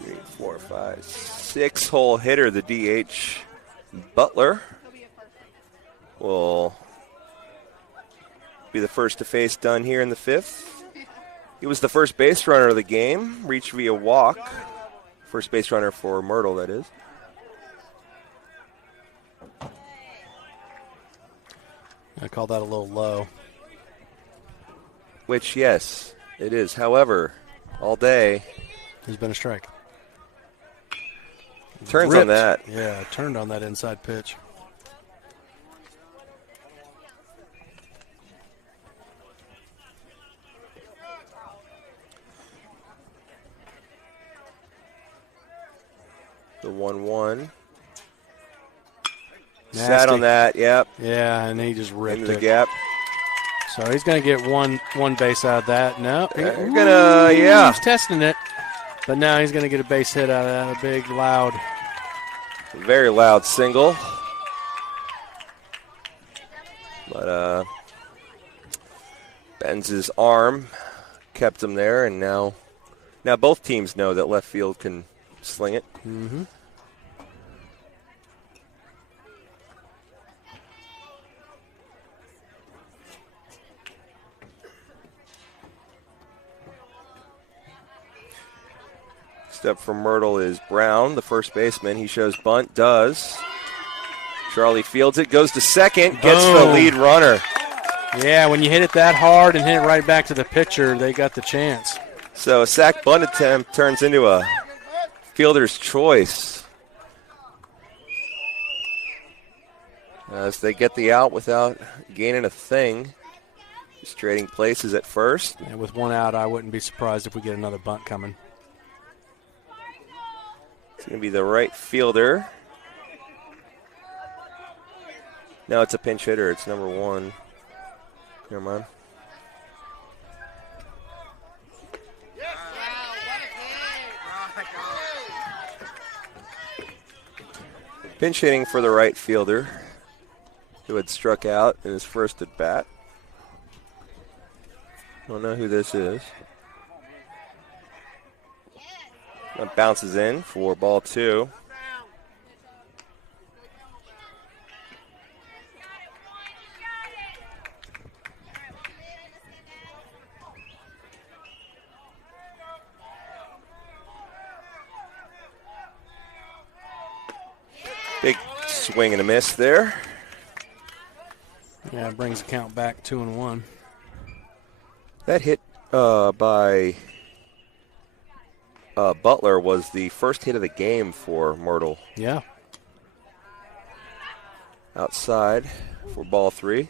Three, 4, 5, 6-hole hitter, the DH Butler will be the first to face Dunn here in the 5th. He was the first base runner of the game, reached via walk. First base runner for Myrtle, that is. I call that a little low. Which, yes, it is. However, all day. There's been a strike. Turns Ripped. on that. Yeah, turned on that inside pitch. The 1-1. Nasty. Sat on that, yep. Yeah, and he just ripped Into the it. gap. So he's going to get one base out of that. No, he's testing it. But now he's going to get a base hit out of that, a big, loud. Very loud single. But Benz's arm kept him there, and now both teams know that left field can sling it. Mm-hmm. Step from Myrtle is Brown, the first baseman. He shows bunt, does. Charlie fields it, goes to second, gets the lead runner. Yeah, when you hit it that hard and hit it right back to the pitcher, they got the chance. So a sac bunt attempt turns into a fielder's choice. As they get the out without gaining a thing. Just trading places at first. And with one out, I wouldn't be surprised if we get another bunt coming. It's going to be the right fielder. No, it's a pinch hitter. It's number 1. Never mind. Pinch hitting for the right fielder, who had struck out in his first at bat. Don't know who this is. That bounces in for ball 2. Big swing and a miss there. Yeah, it brings the count back 2-1. That hit by Butler was the first hit of the game for Myrtle. Yeah. Outside for ball 3.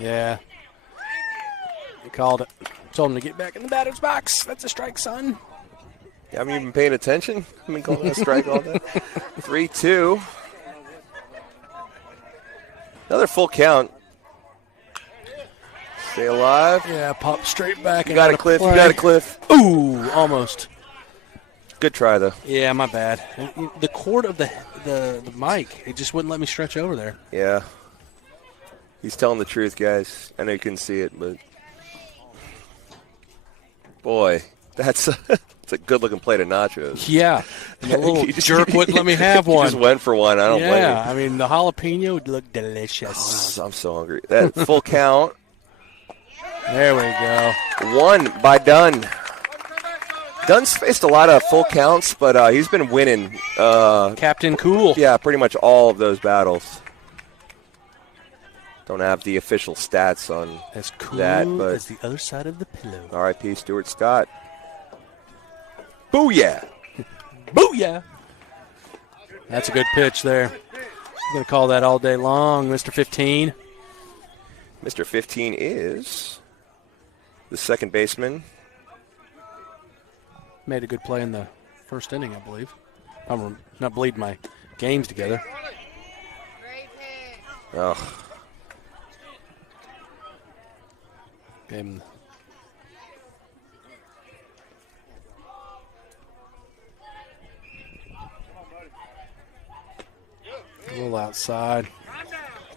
Yeah. He called it. Told him to get back in the batter's box. That's a strike, son. You haven't even been paying attention? I've been calling that a strike all day. 3-2. Another full count. Stay alive. Yeah, pop straight back. You got a Cliff. You got a Cliff. Ooh, almost. Good try, though. Yeah, my bad. The cord of the mic, it just wouldn't let me stretch over there. Yeah. He's telling the truth, guys. I know you couldn't see it, but boy, that's a good-looking plate of nachos. Yeah. The little jerk wouldn't let me have one. He just went for one. I don't blame him. Yeah, I mean, the jalapeno would look delicious. Oh, I'm so hungry. That full count. There we go. 1 by Dunn. Dunn's faced a lot of full counts, but he's been winning. Captain Cool. Yeah, pretty much all of those battles. Don't have the official stats on as cool that, but as the other side of the pillow. R.I.P. Stuart Scott. Booyah! Booyah! That's a good pitch there. I'm going to call that all day long, Mr. 15. Mr. 15 is the second baseman. Made a good play in the first inning, I believe. I'm not bleeding my games together. Great pick. Oh. Game. A little outside.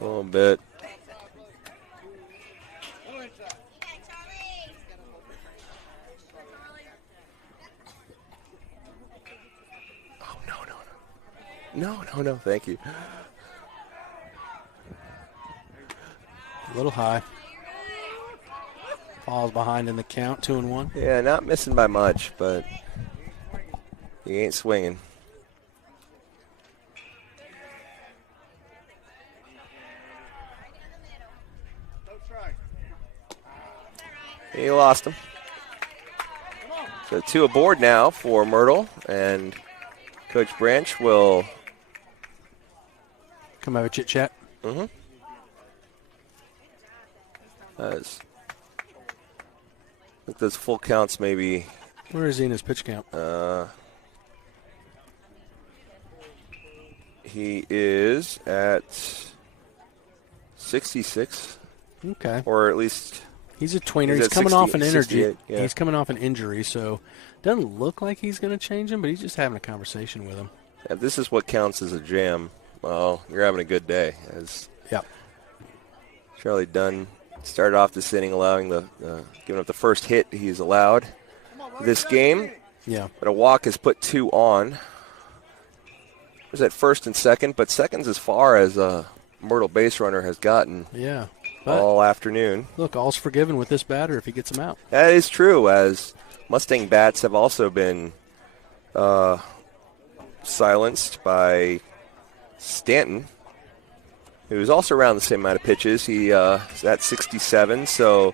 A little bit. Oh, no, thank you. A little high. Falls behind in the count, 2-1. Yeah, not missing by much, but he ain't swinging. He lost him. So 2 aboard now for Myrtle, and Coach Branch will come have a chit chat. Mm-hmm. I think those full counts maybe. Where is he in his pitch count? He is at 66. Okay. Or at least he's a tweener. He's coming off an energy. Yeah. He's coming off an injury, so doesn't look like he's going to change him, but he's just having a conversation with him. If this is what counts as a jam, well, you're having a good day. Yep. Charlie Dunn started off this inning giving up the first hit he's allowed this game. Yeah. But a walk has put 2 on. It was at first and second, but second's as far as a Myrtle base runner has gotten. Yeah. All afternoon. Look, all's forgiven with this batter if he gets him out. That is true, as Mustang bats have also been silenced by Stanton, who's also around the same amount of pitches. He is at 67, so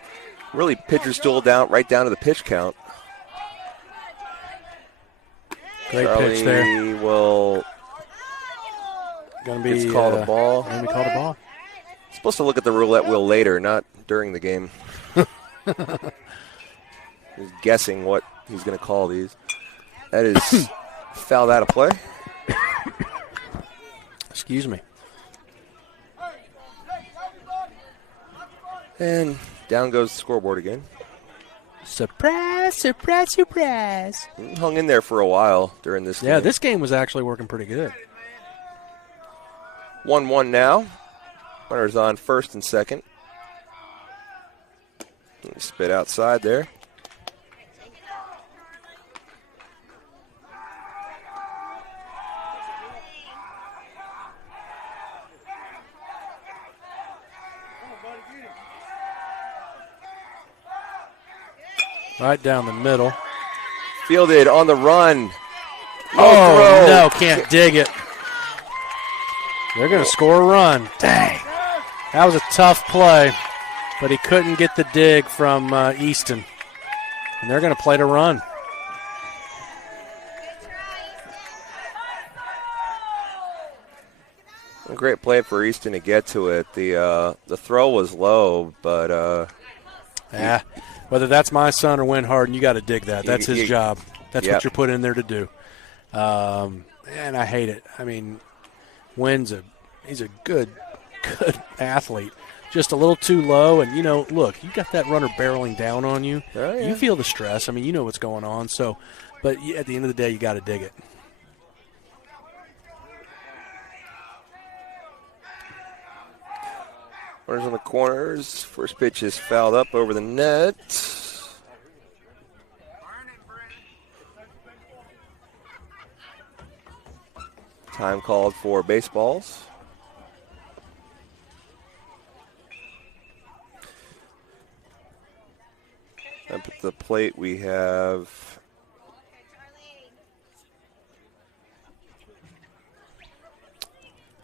really pitcher's duel right down to the pitch count. Great Charlie pitch there. Will gets called a ball. Going to be called a ball. Supposed to look at the roulette wheel later, not during the game. He's guessing what he's going to call these. That is fouled out of play. Excuse me. And down goes the scoreboard again. Surprise, surprise, surprise. Hung in there for a while during this game. Yeah, this game was actually working pretty good. 1-1 now. Runners on first and second. Spit outside there. Right down the middle. Fielded on the run. Oh, no, can't dig it. They're going to score a run. Dang. That was a tough play, but he couldn't get the dig from Easton. And they're going to play to run. A great play for Easton to get to it. The throw was low, but whether that's my son or Win Harden, you got to dig that. That's his job. That's what you're put in there to do. And I hate it. I mean, he's a good athlete. Just a little too low, and look, you got that runner barreling down on you. Oh, yeah. You feel the stress. I mean, you know what's going on. So, but at the end of the day, you got to dig it. Runners on the corners. First pitch is fouled up over the net. Time called for baseballs. Up at the plate we have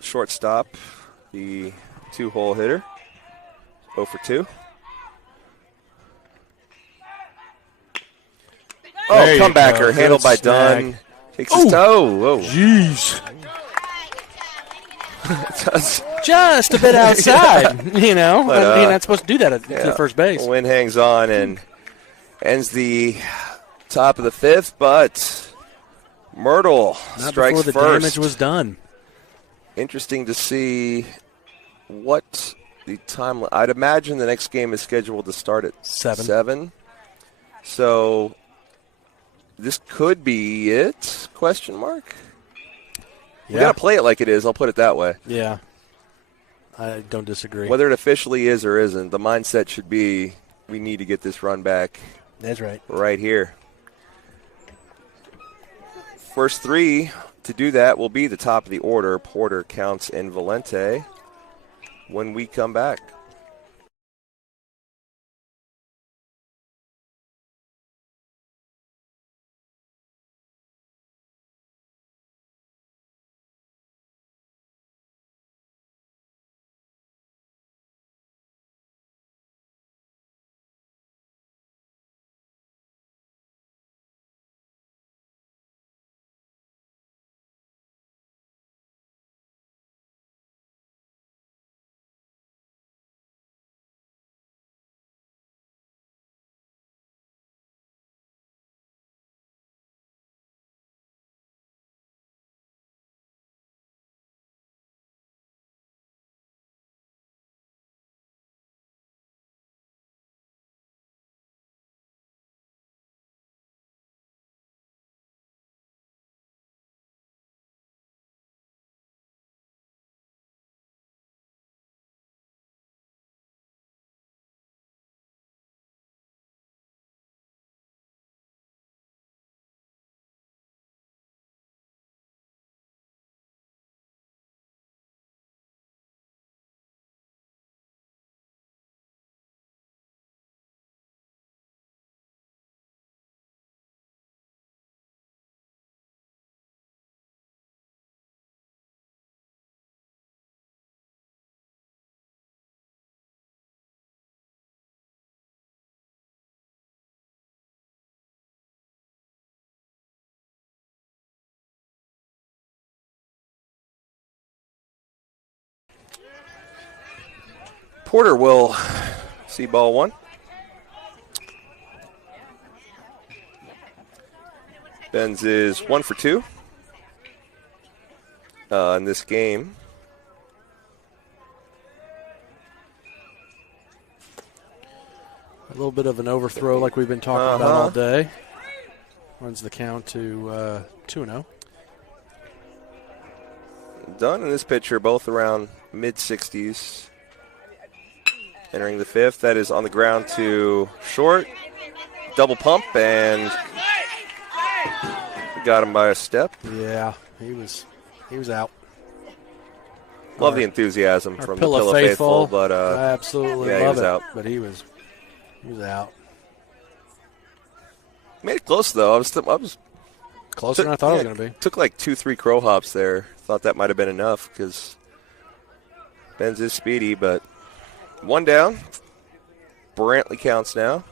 shortstop, the 2-hole hitter, 0 for 2. Oh, comebacker, handled by Dunn. Takes his toe. Whoa. Jeez. Just a bit outside, But, you're not supposed to do that at the first base. Win hangs on and ends the top of the 5th, but Myrtle Not strikes before the first. damage was done. Interesting to see what the time. I'd imagine the next game is scheduled to start at 7. So this could be it? Question mark. Yeah. We got to play it like it is. I'll put it that way. Yeah. I don't disagree. Whether it officially is or isn't, the mindset should be we need to get this run back. That's right. Right here. First 3 to do that will be the top of the order, Porter, Counts, and Valente, when we come back. Porter will see ball 1. Benz is 1 for 2 in this game. A little bit of an overthrow like we've been talking about all day. Runs the count to 2-0. Dunn and this pitcher both around mid-60s. Entering the 5th, that is on the ground to short. Double pump, and got him by a step. Yeah, he was out. Love the enthusiasm Our from the Pillow faithful, but I absolutely yeah, love he was it. out. But he was out. Made it close, though. I was Closer than I thought it was going to be. Took like 2-3 crow hops there. Thought that might have been enough because Benz is speedy, but one down. Brantley counts now.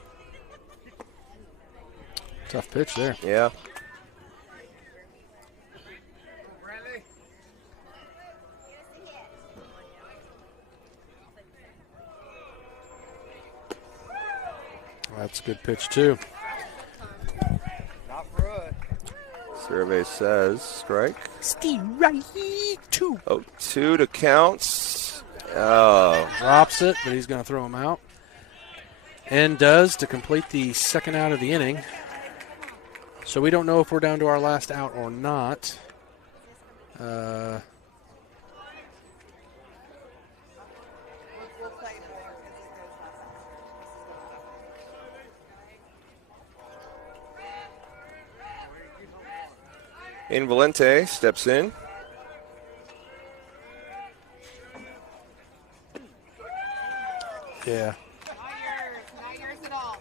Tough pitch there. Yeah. That's a good pitch, too. Not for us. Survey says strike. Steve right 2. 0-2 to counts. Oh. Drops it, but he's going to throw him out. And does to complete the second out of the inning. So we don't know if we're down to our last out or not. Valente steps in. Yeah. Not yours at all.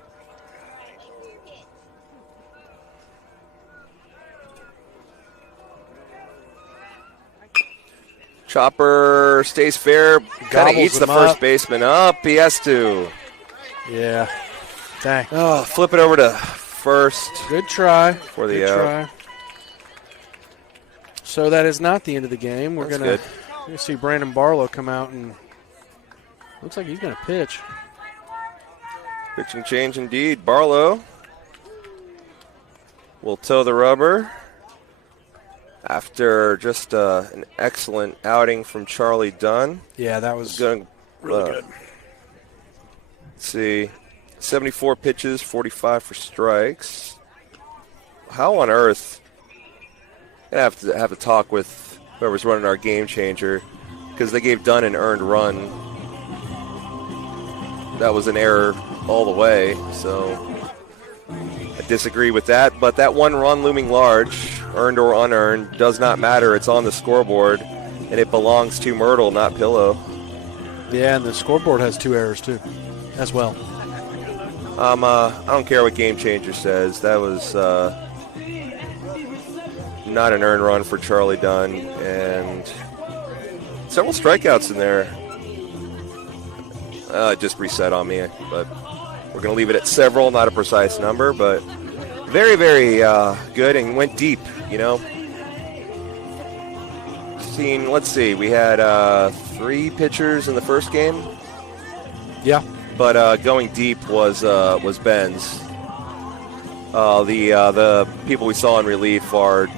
Chopper stays fair. Kind of Gobbles eats the him first up. baseman up. He has to. Yeah. Dang. Oh, flip it over to first. Good try. For the Good out. try. So that is not the end of the game. We're That's going good. to see Brandon Barlow come out and looks like he's going to pitch. Pitching change indeed. Barlow will toe the rubber after just an excellent outing from Charlie Dunn. Yeah, that was Going really good. Let's see, 74 pitches, 45 for strikes. How on earth? I have to talk with whoever's running our game changer because they gave Dunn an earned run. That was an error all the way, so I disagree with that. But that one run looming large, earned or unearned, does not matter. It's on the scoreboard, and it belongs to Myrtle, not Pillow. Yeah, and the scoreboard has 2 errors too, as well. I don't care what Game Changer says. That was not an earned run for Charlie Dunn, and several strikeouts in there. It just reset on me, but we're going to leave it at several, not a precise number, but very, very good and went deep, you know. Let's see, we had 3 pitchers in the first game. Yeah. But going deep was Ben's. The people we saw in relief are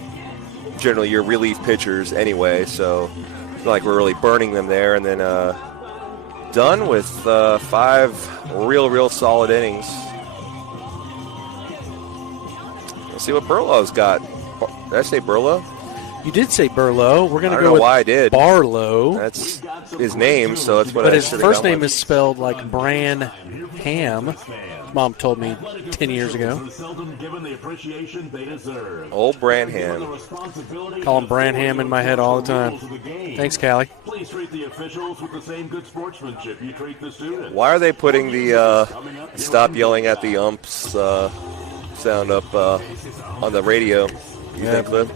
generally your relief pitchers anyway, so it's not like we're really burning them there. And then done with 5 real solid innings. Let's see what Burlow's got. Did I say Burlow? You did say Burlow. We're going I to don't go know with why I did. Barlow. That's his name, so that's what But I his should have first gone name with. is spelled like Bran Ham. Mom told me 10 years ago. Old Branham. Call him Branham in my head all the time. Thanks, Callie. Please treat the officials with the same good sportsmanship you treat the students. Why are they putting the stop yelling at the umps sound up on the radio? You think, Cliff?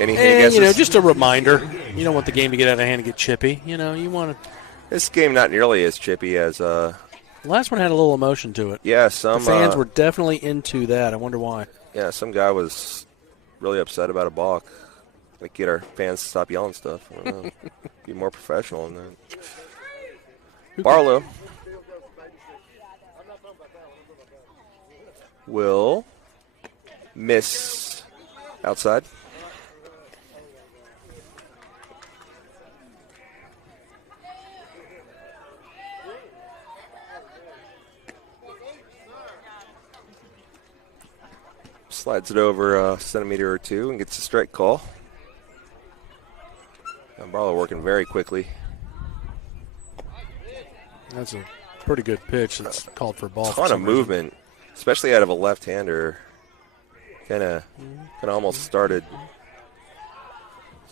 Any guesses? And, just a reminder. You don't want the game to get out of hand and get chippy. You want to. This game not nearly as chippy as The last one had a little emotion to it. yeah, The some fans were definitely into that. I wonder why. yeah, some guy was really upset about a balk. Like get our fans to stop yelling stuff. I don't know. Be more professional in that. Barlow will miss outside. Slides it over a centimeter or 2 and gets a strike call. And Barlow working very quickly. That's a pretty good pitch. It's called for a ball. Ton of movement, especially out of a left-hander. Kind of almost started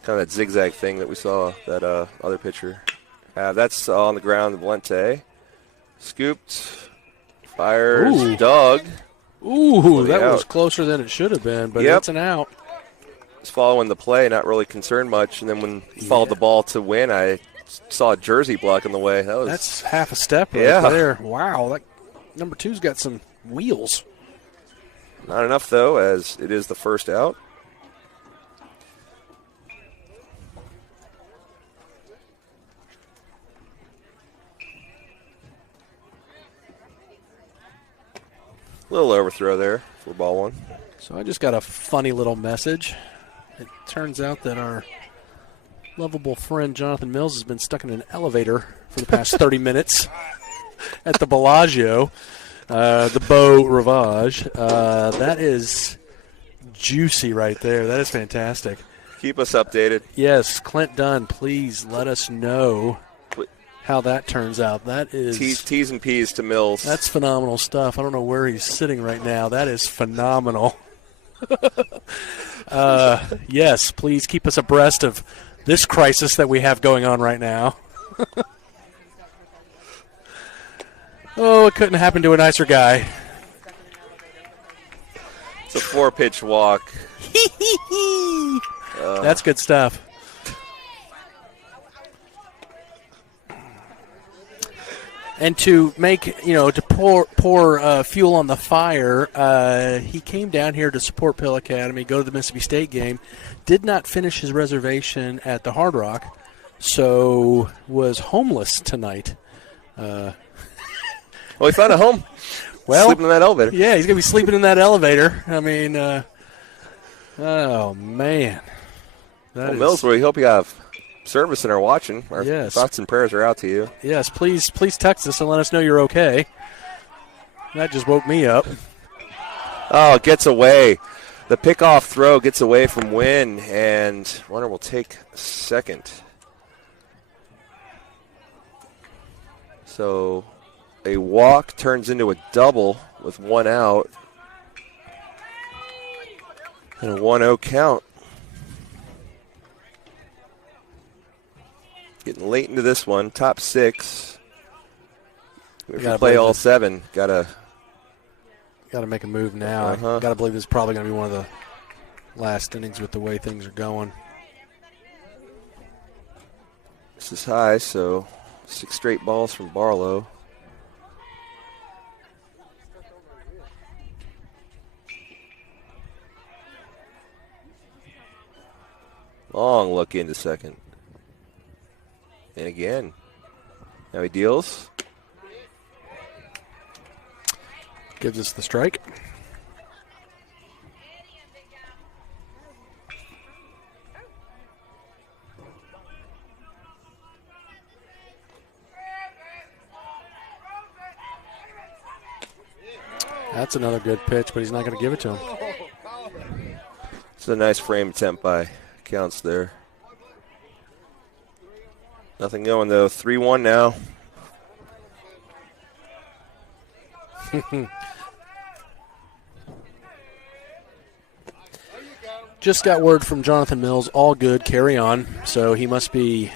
kind of that zigzag thing that we saw that other pitcher. That's on the ground. Valente scooped, fires, Ooh. dug. Ooh, the that was out. closer than it should have been, but Yep. it's an out. Was following the play, not really concerned much. And then when he followed the ball to win, I saw a jersey blocking the way. That's half a step right Yeah. there. Wow, that number 2's got some wheels. Not enough, though, as it is the first out. Little overthrow there for ball one. So I just got a funny little message. It turns out that our lovable friend Jonathan Mills has been stuck in an elevator for the past 30 minutes at the Bellagio, the Beau Rivage. That is juicy right there. That is fantastic. Keep us updated. Yes, Clint Dunn, please let us know how that turns out. That is T's and P's to Mills. That's phenomenal stuff. I don't know where he's sitting right now. That is phenomenal. Yes, please keep us abreast of this crisis that we have going on right now. Oh, it couldn't happen to a nicer guy. It's a 4-pitch walk. That's good stuff. And to make, to pour fuel on the fire, he came down here to support Pill Academy, go to the Mississippi State game, did not finish his reservation at the Hard Rock, so was homeless tonight. Well, he found a home. Well, sleeping in that elevator. Yeah, he's going to be sleeping in that elevator. I mean, oh, man. Well, Mills, we hope you have service and are watching. Our Yes. thoughts and prayers are out to you. Yes, please text us and let us know you're okay. That just woke me up. Oh, it gets away. The pickoff throw gets away from Wynn, and runner will take second. So a walk turns into a double with one out. And a 1-0 count. Getting late into this one, top six. If we play all seven, gotta make a move now. Uh-huh. I gotta believe this is probably gonna be one of the last innings with the way things are going. This is high, so 6 straight balls from Barlow. Long look into second. And again. Now he deals. Gives us the strike. That's another good pitch, but he's not going to give it to him. It's a nice frame attempt by Counts there. Nothing going, though. 3-1 now. Just got word from Jonathan Mills, all good, carry on. So he might be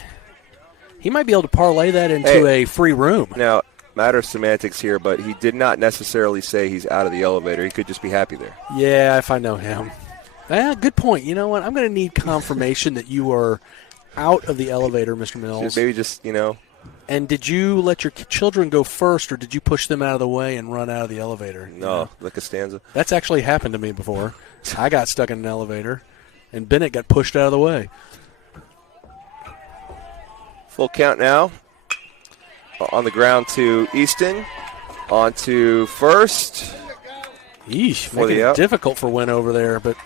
able to parlay that into a free room. Now, matter of semantics here, but he did not necessarily say he's out of the elevator. He could just be happy there. Yeah, if I know him. Good point. You know what? I'm going to need confirmation that you are out of the elevator, Mr. Mills. Maybe just, And did you let your children go first, or did you push them out of the way and run out of the elevator? No, like a stanza. That's actually happened to me before. I got stuck in an elevator, and Bennett got pushed out of the way. Full count now. On the ground to Easton. On to first. Yeesh, making it difficult for Wynn over there. But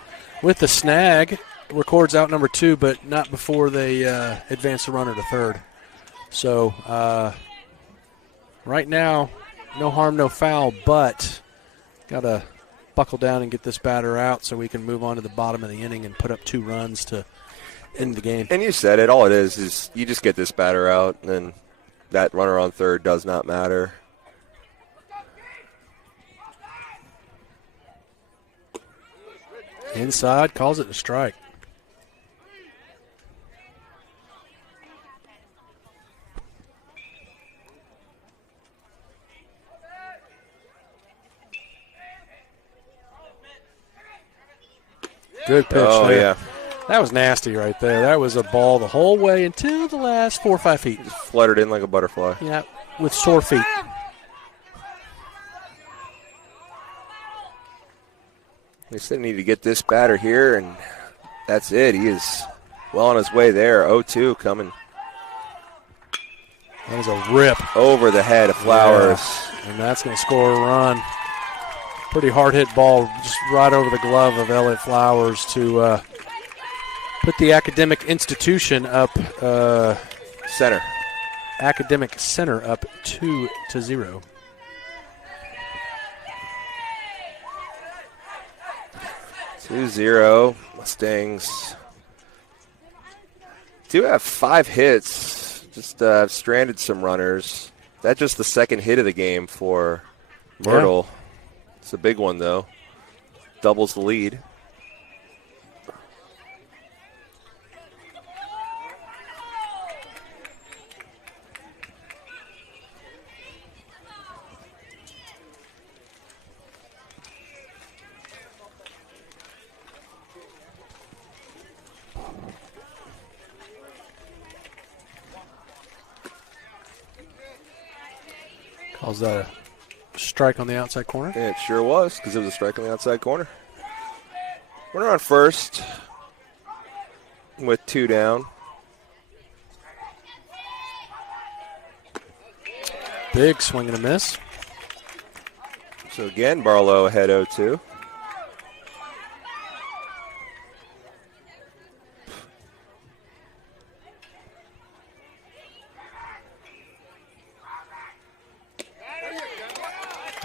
with the snag, records out number 2, but not before they advance the runner to third. So right now, no harm, no foul, but got to buckle down and get this batter out so we can move on to the bottom of the inning and put up 2 runs to end the game. And you said it. All it is you just get this batter out, and that runner on third does not matter. Inside, calls it a strike. Good pitch Oh, there. yeah. That was nasty right there. That was a ball the whole way until the last 4 or 5 feet. Just fluttered in like a butterfly. Yeah, with sore feet. They said need to get this batter here, and that's it. He is well on his way there. 0-2 coming. That was a rip. Over the head of Flowers. Yeah, and that's going to score a run. Pretty hard hit ball just right over the glove of Elliott Flowers to put the academic institution up. Center. Academic Center up 2-0. Mustangs do have 5 hits. Just stranded some runners. That's just the second hit of the game for Myrtle. Yeah. It's a big one, though. Doubles the lead. Was that a strike on the outside corner? Yeah, it sure was, because it was a strike on the outside corner. Runner on first with 2 down. Big swing and a miss. So again, Barlow ahead 0-2.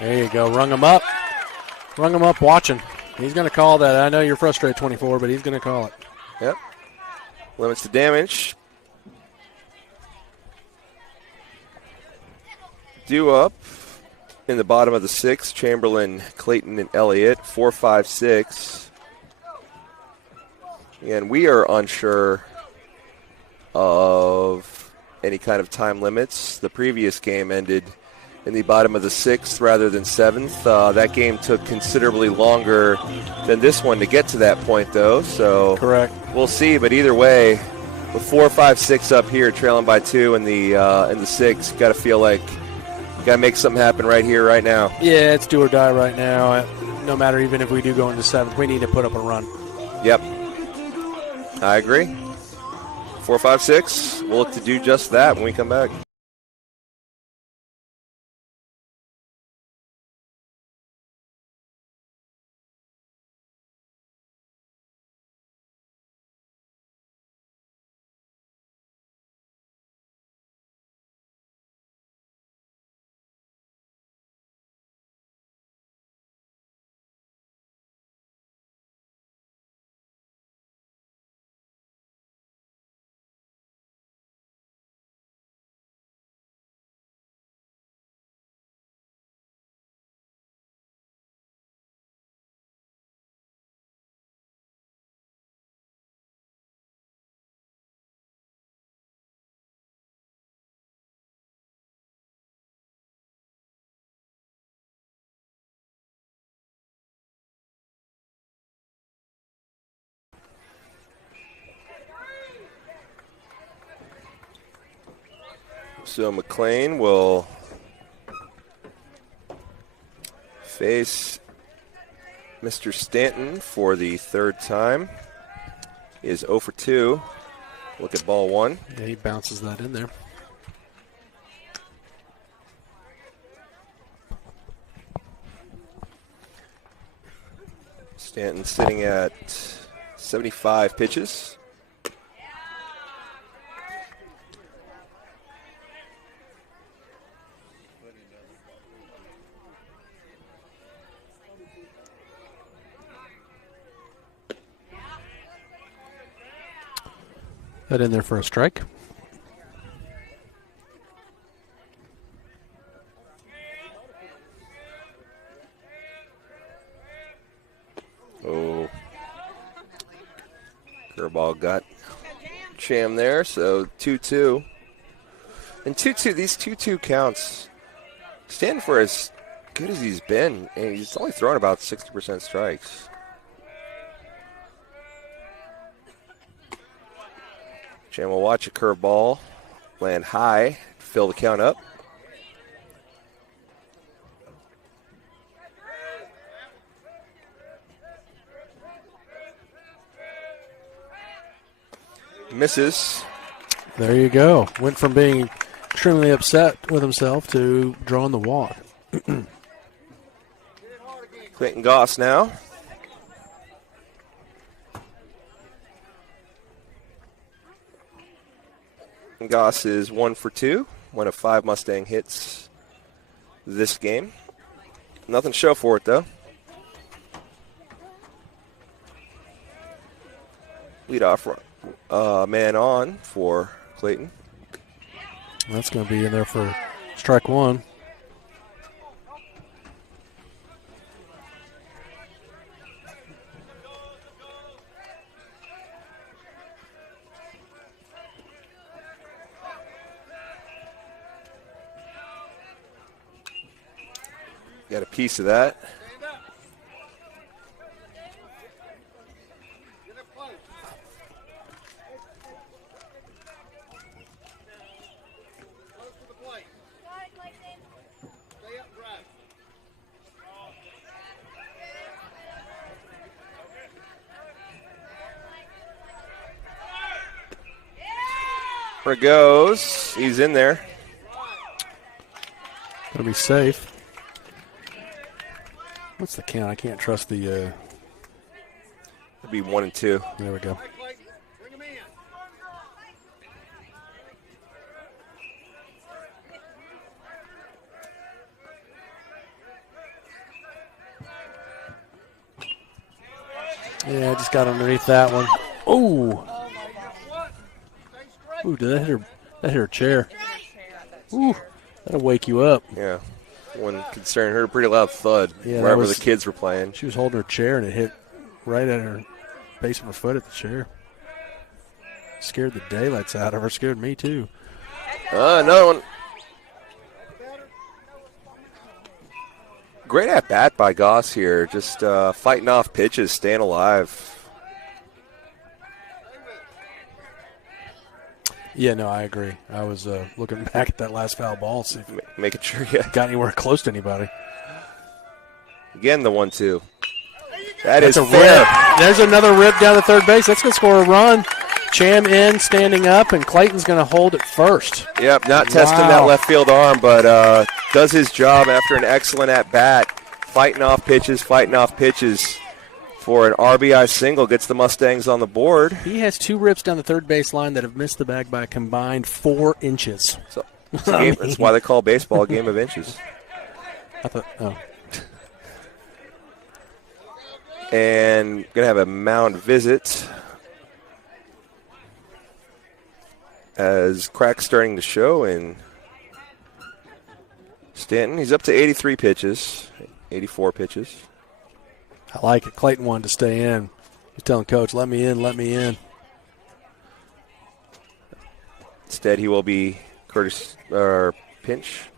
There you go. Rung him up. Rung him up watching. He's going to call that. I know you're frustrated, 24, but he's going to call it. Yep. Limits the damage. Due up in the bottom of the 6th, Chamberlain, Clayton, and Elliott, 4-5-6. And we are unsure of any kind of time limits. The previous game ended in the bottom of the 6th rather than 7th. That game took considerably longer than this one to get to that point, though. So correct. We'll see. But either way, with 4, 5, 6 up here, trailing by 2 in the 6th, got to feel like you got to make something happen right here, right now. Yeah, it's do or die right now. No matter even if we do go into 7th, we need to put up a run. Yep, I agree. 4, 5, 6. We'll look to do just that when we come back. So McLean will face Mr. Stanton for the 3rd time. He is 0 for 2. Look at ball 1. Yeah, he bounces that in there. Stanton sitting at 75 pitches. That in there for a strike. Oh. Curveball got Cham there, so 2-2. And 2-2, these 2-2 counts stand for as good as he's been. And he's only thrown about 60% strikes. Chan will watch a curveball land high, fill the count up. Misses. There you go. Went from being extremely upset with himself to drawing the walk. Clayton Goss now. Goss is 1 for 2. 1 of 5 Mustang hits this game. Nothing to show for it, though. Leadoff man on for Clayton. That's going to be in there for strike one. Got a piece of that. Where it goes. He's in there. Gonna be safe. What's the count? I can't trust the. It'll be 1 and 2. There we go. Yeah, I just got underneath that one. Ooh. Ooh, did that hit her? That hit her chair. Ooh, that'll wake you up. Yeah. One concern, heard a pretty loud thud Yeah, wherever the kids were playing. She was holding her chair and it hit right at her base of her foot at the chair. Scared the daylights out of her. Scared me too. Another one. Great at bat by Goss here, just fighting off pitches, staying alive. Yeah, no, I agree. I was looking back at that last foul ball, see if it Making sure you got anywhere close to anybody. Again, the 1-2. That's a fair. rip. There's another rip down the third base. That's going to score a run. Cham in, standing up, and Clayton's going to hold it first. Yep, not testing that left field arm, but does his job after an excellent at-bat. Fighting off pitches for an RBI single. Gets the Mustangs on the board. He has 2 rips down the third base line that have missed the bag by a combined 4 inches. So, that's why they call baseball a game of inches. I thought, oh. And going to have a mound visit as cracks starting to show in Stanton. He's up to 83 pitches, 84 pitches. I like it. Clayton wanted to stay in. He's telling Coach, let me in, let me in. Instead, he will be pinch.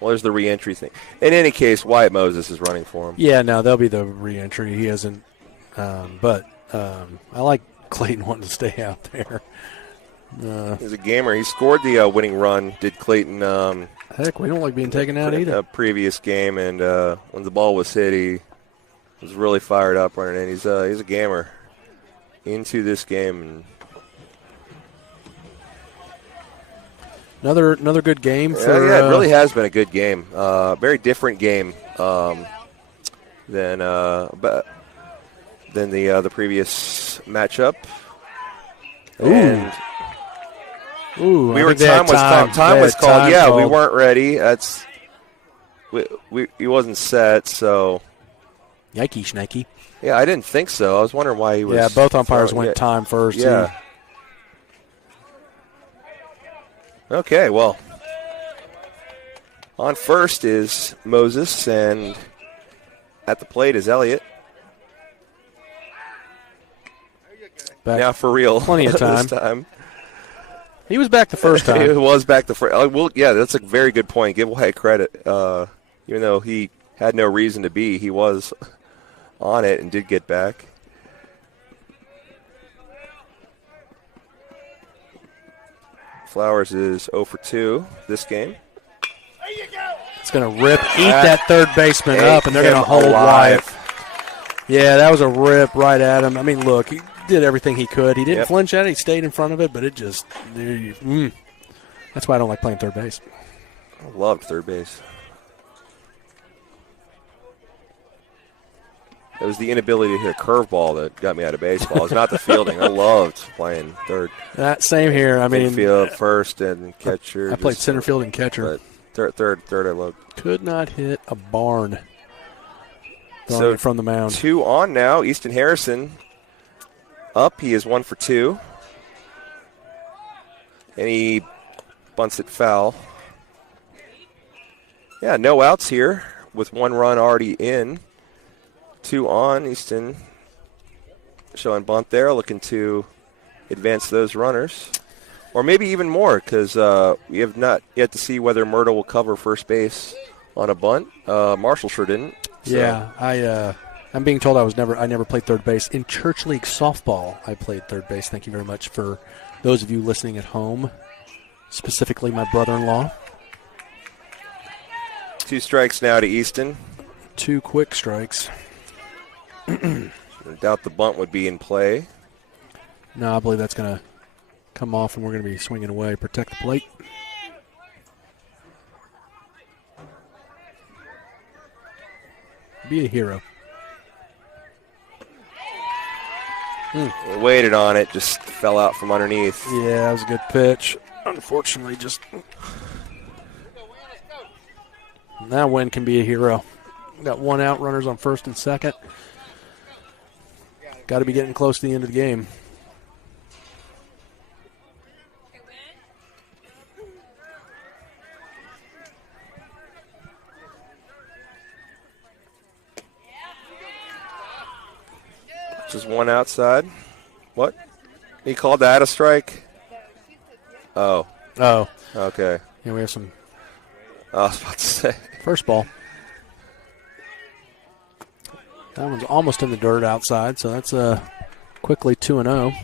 Well, there's the re-entry thing. In any case, Wyatt Moses is running for him. Yeah, no, there'll be the re-entry. He hasn't. But I like Clayton wanting to stay out there. He's a gamer. He scored the winning run, did Clayton. Heck, we don't like being taken out either. A previous game, and when the ball was hit, he was really fired up running in. He's a gamer into this game. And another good game for. Yeah, it really has been a good game. Very different game than the previous matchup. Ooh. Ooh, we were time was called. Yeah, we weren't ready. He wasn't set, so. Yikey, Schnecky. Yeah, I didn't think so. I was wondering why he was. Yeah, both umpires went time first. Yeah. Too. Okay, well, on first is Moses, and at the plate is Elliott. Back now for real. Plenty of time. This time. He was back the first time. He was back the first. Well, yeah, that's a very good point. Give Wyatt credit. Even though he had no reason to be, he was on it and did get back. Flowers is 0 for 2 this game. It's going to eat that third baseman up, and they're going to hold Wyatt. Yeah, that was a rip right at him. I mean, look, he did everything he could. He didn't flinch at it. He stayed in front of it, but it just that's why I don't like playing third base. I loved third base. It was the inability to hit a curveball that got me out of baseball. It's not the fielding. I loved playing third. That same here. I mean, field, first, and catcher. I played center field and catcher. But third, I loved. Could not hit a barn. So from the mound. 2 on now. Easton Harrison up. He is 1 for 2. And he bunts it foul. Yeah, no outs here with 1 run already in. 2 on. Easton showing bunt there, looking to advance those runners. Or maybe even more, because we have not yet to see whether Myrtle will cover first base on a bunt. Marshall sure didn't. So. Yeah, I'm being told I never played third base. In church league softball, I played third base. Thank you very much for those of you listening at home, specifically my brother-in-law. 2 strikes now to Easton. 2 quick strikes. I doubt the bunt would be in play. No, I believe that's going to come off, and we're going to be swinging away. Protect the plate. Be a hero. Waited on it, just fell out from underneath. Yeah, that was a good pitch. Unfortunately, just that win can be a hero. Got 1 out, runners on first and second. Got to be getting close to the end of the game. Just 1 outside. What? He called that a strike? Oh. Okay. Yeah, we have some. I was about to say. First ball. That one's almost in the dirt outside, so that's quickly 2-0.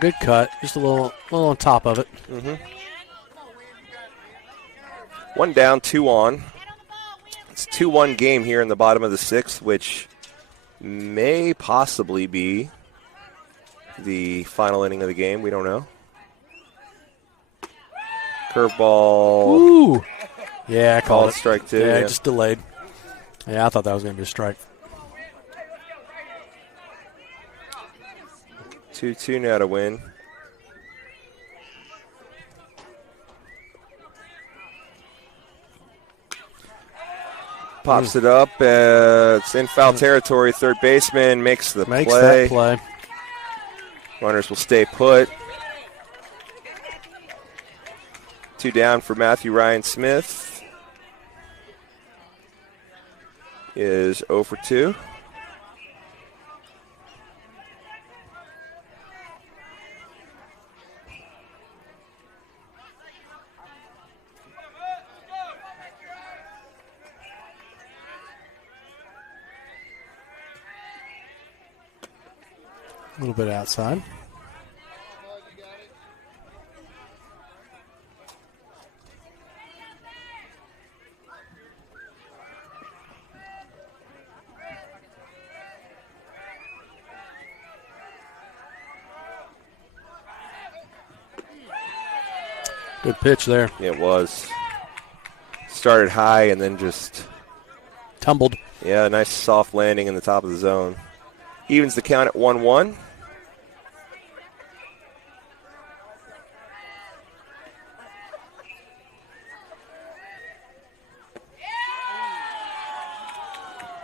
Good cut. Just a little on top of it. 1 down, 2 on. It's a 2-1 game here in the bottom of the 6th, which may possibly be the final inning of the game. We don't know. Curveball. Ooh. Yeah, I called it. Strike 2. Yeah, just delayed. Yeah, I thought that was going to be a strike. 2-2 now to win. Pops it up. It's in foul territory. Third baseman makes that play. Runners will stay put. 2 down for Matthew Ryan Smith. Is 0 for 2. A little bit outside. Good pitch there. It was. Started high and then just tumbled. Yeah, nice soft landing in the top of the zone. Evens the count at 1-1.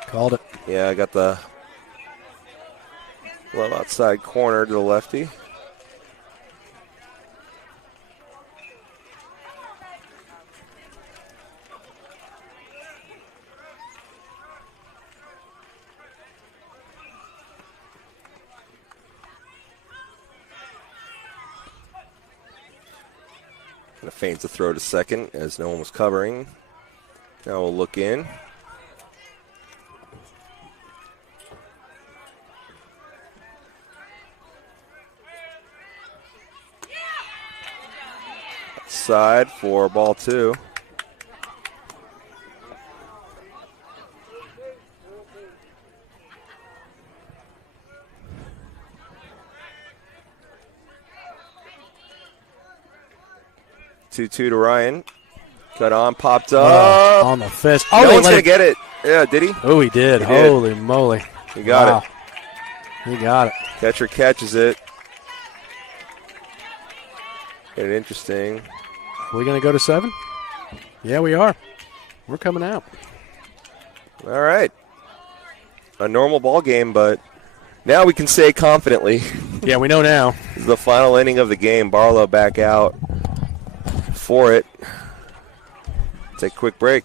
Called it. Yeah, I got the low outside corner to the lefty. Gonna feigns the throw to second as no one was covering. Now we'll look in. Side for ball 2. To Ryan. Cut on, popped up. On the fist. Oh, no one's going to get it. Yeah, did he? Oh, he did. Holy moly. He got it. He got it. Catcher catches it. Get it interesting. Are we going to go to 7? Yeah, we are. We're coming out. All right. A normal ball game, but now we can say confidently. Yeah, we know now. This is the final inning of the game. Barlow back out for it. Take a quick break.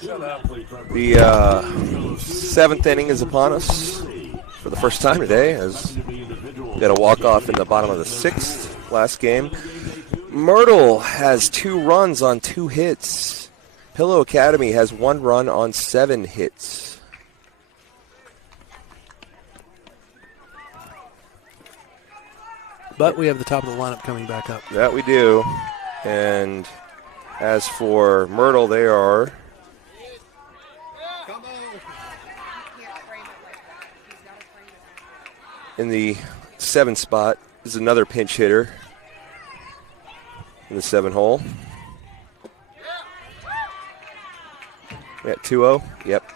The seventh inning is upon us for the first time today, as we got a walk-off in the bottom of the 6th last game. Myrtle has 2 runs on 2 hits. Pillow Academy has 1 run on 7 hits. But we have the top of the lineup coming back up. That we do. And as for Myrtle, they are in the 7 spot. This is another pinch hitter in the 7 hole. We at 2-0. Yep.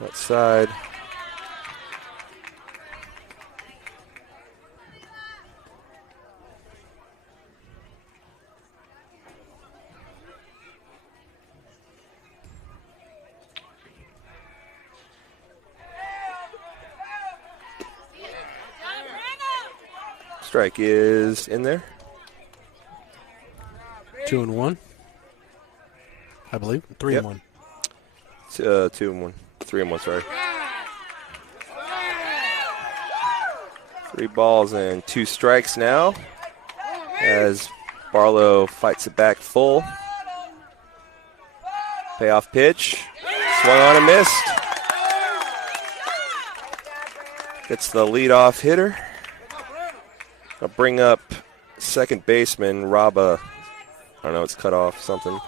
Outside. Strike is in there. 2-1. I believe. 3-1. 2-1. 3-1, sorry. 3 balls and 2 strikes now as Barlow fights it back full. Payoff pitch. Swung on and missed. Gets the leadoff hitter. I'll bring up second baseman, I don't know, it's cut off something.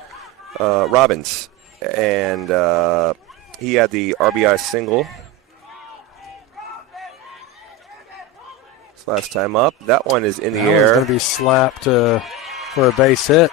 Robbins. And he had the RBI single. His last time up. That one is in the air. It's going to be slapped for a base hit.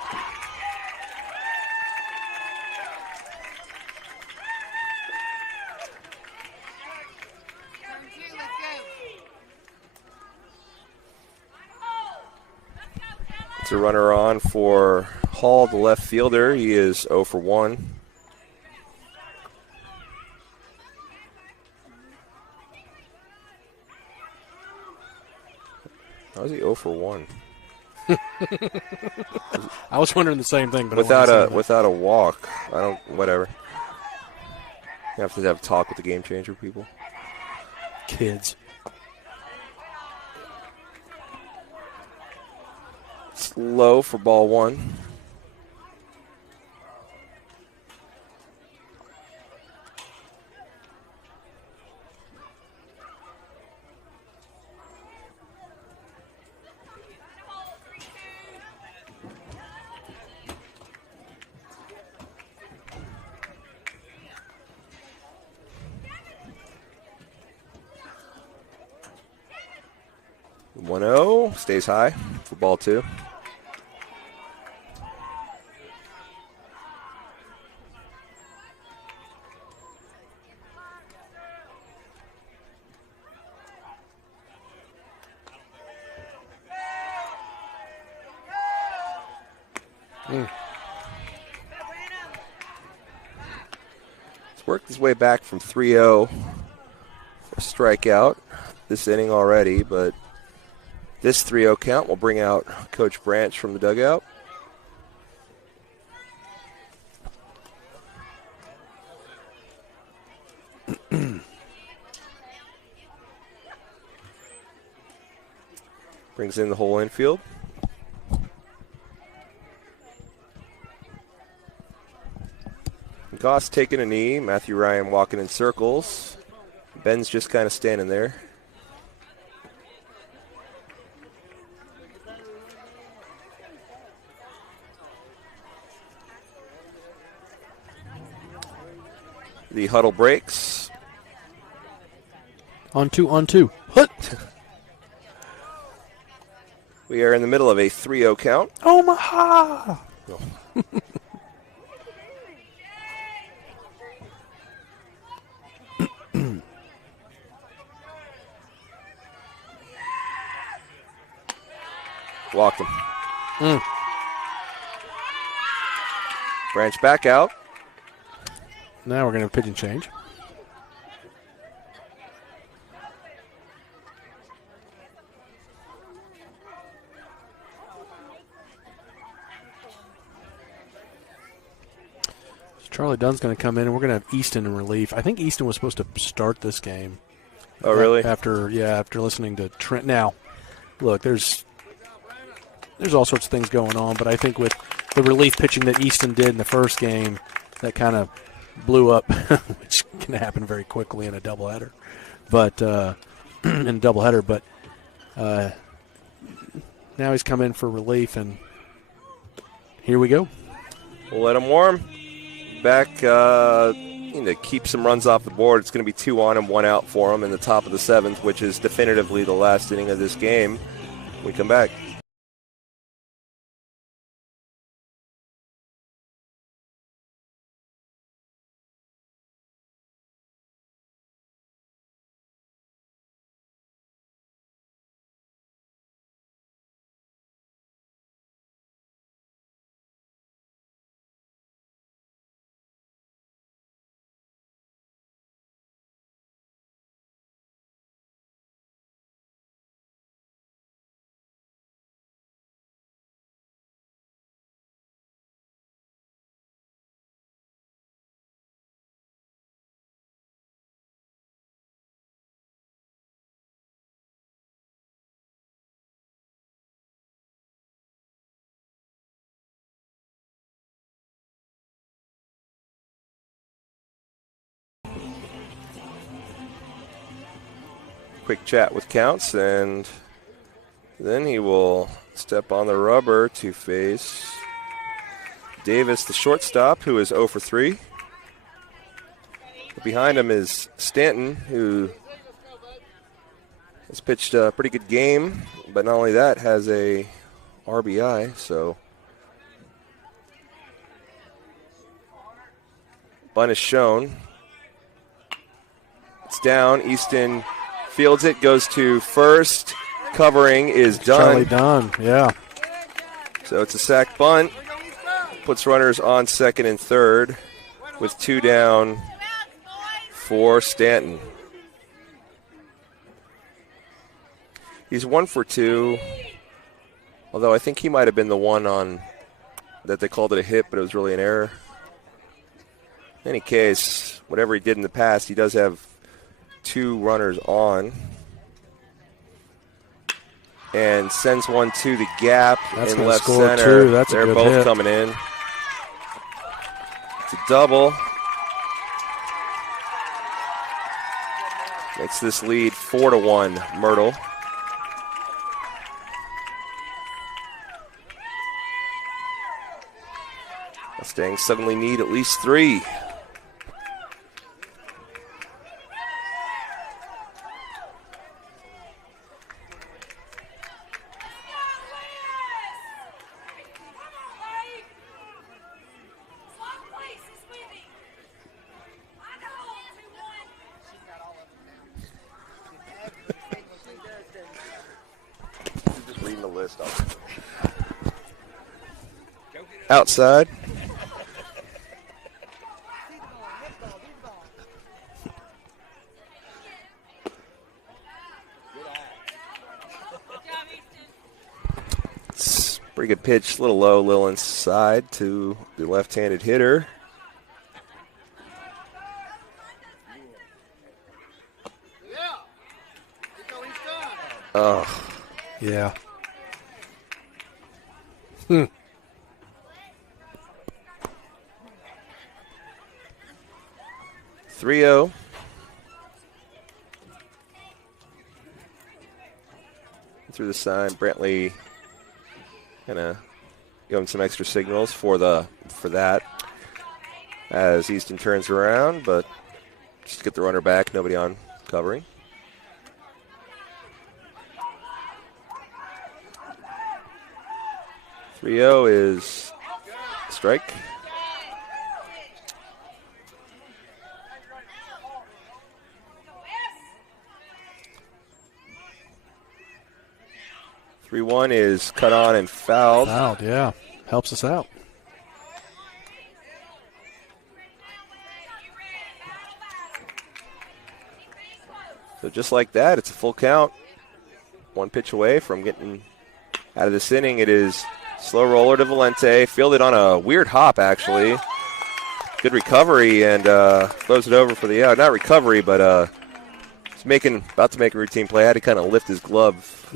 It's a runner on for Hall, the left fielder. He is 0 for 1. How is he 0 for 1? I was wondering the same thing, but without a walk. I don't. Whatever. You have to have a talk with the game changer people. Kids. It's low for ball 1. 1-0, stays high for ball 2. He's worked his way back from 3-0 for a strikeout this inning already, but this 3-0 count will bring out Coach Branch from the dugout. Brings in the whole infield. Goss taking a knee. Matthew Ryan walking in circles. Ben's just kind of standing there. The huddle breaks. On two. Hut. We are in the middle of a 3-0 count. Omaha. Oh. Walked him. Branch back out. Now we're going to have a pitching change. Charlie Dunn's going to come in, and we're going to have Easton in relief. I think Easton was supposed to start this game. Oh, really? After listening to Trent. Now, look, there's all sorts of things going on, but I think with the relief pitching that Easton did in the first game, that kind of blew up, which can happen very quickly in a doubleheader. But now he's come in for relief, and here we go. We'll let him warm. Back to keep some runs off the board. It's going to be 2 on and 1 out for him in the top of the 7th, which is definitively the last inning of this game. We come back. Quick chat with Counts, and then he will step on the rubber to face Davis, the shortstop, who is 0 for 3. Behind him is Stanton, who has pitched a pretty good game, but not only that, has a RBI, so bunt is shown. It's down. Easton fields it, goes to first. Covering is done. Charlie Dunn, yeah. So it's a sac bunt. Puts runners on second and third with 2 down for Stanton. He's 1 for 2, although I think he might have been the one on that they called it a hit, but it was really an error. In any case, whatever he did in the past, he does have 2 runners on. And sends one to the gap in left center. Too. That's They're a good both hit. coming in. It's a double. Makes this lead 4-1, Myrtle. Mustangs suddenly need at least 3. Outside. It's pretty good pitch, a little low, a little inside to the left-handed hitter. Oh. Yeah. 3-0. Through the sign, Brantley gonna give him some extra signals for that as Easton turns around, but just to get the runner back, nobody on covering. Three-0 is strike. Three-1 is cut on and fouled. Fouled, yeah. Helps us out. So just like that, it's a full count. One pitch away from getting out of this inning. It is slow roller to Valente. Fielded on a weird hop, actually. Good recovery and throws it over for the out. Not recovery, but he's about to make a routine play. Had to kind of lift his glove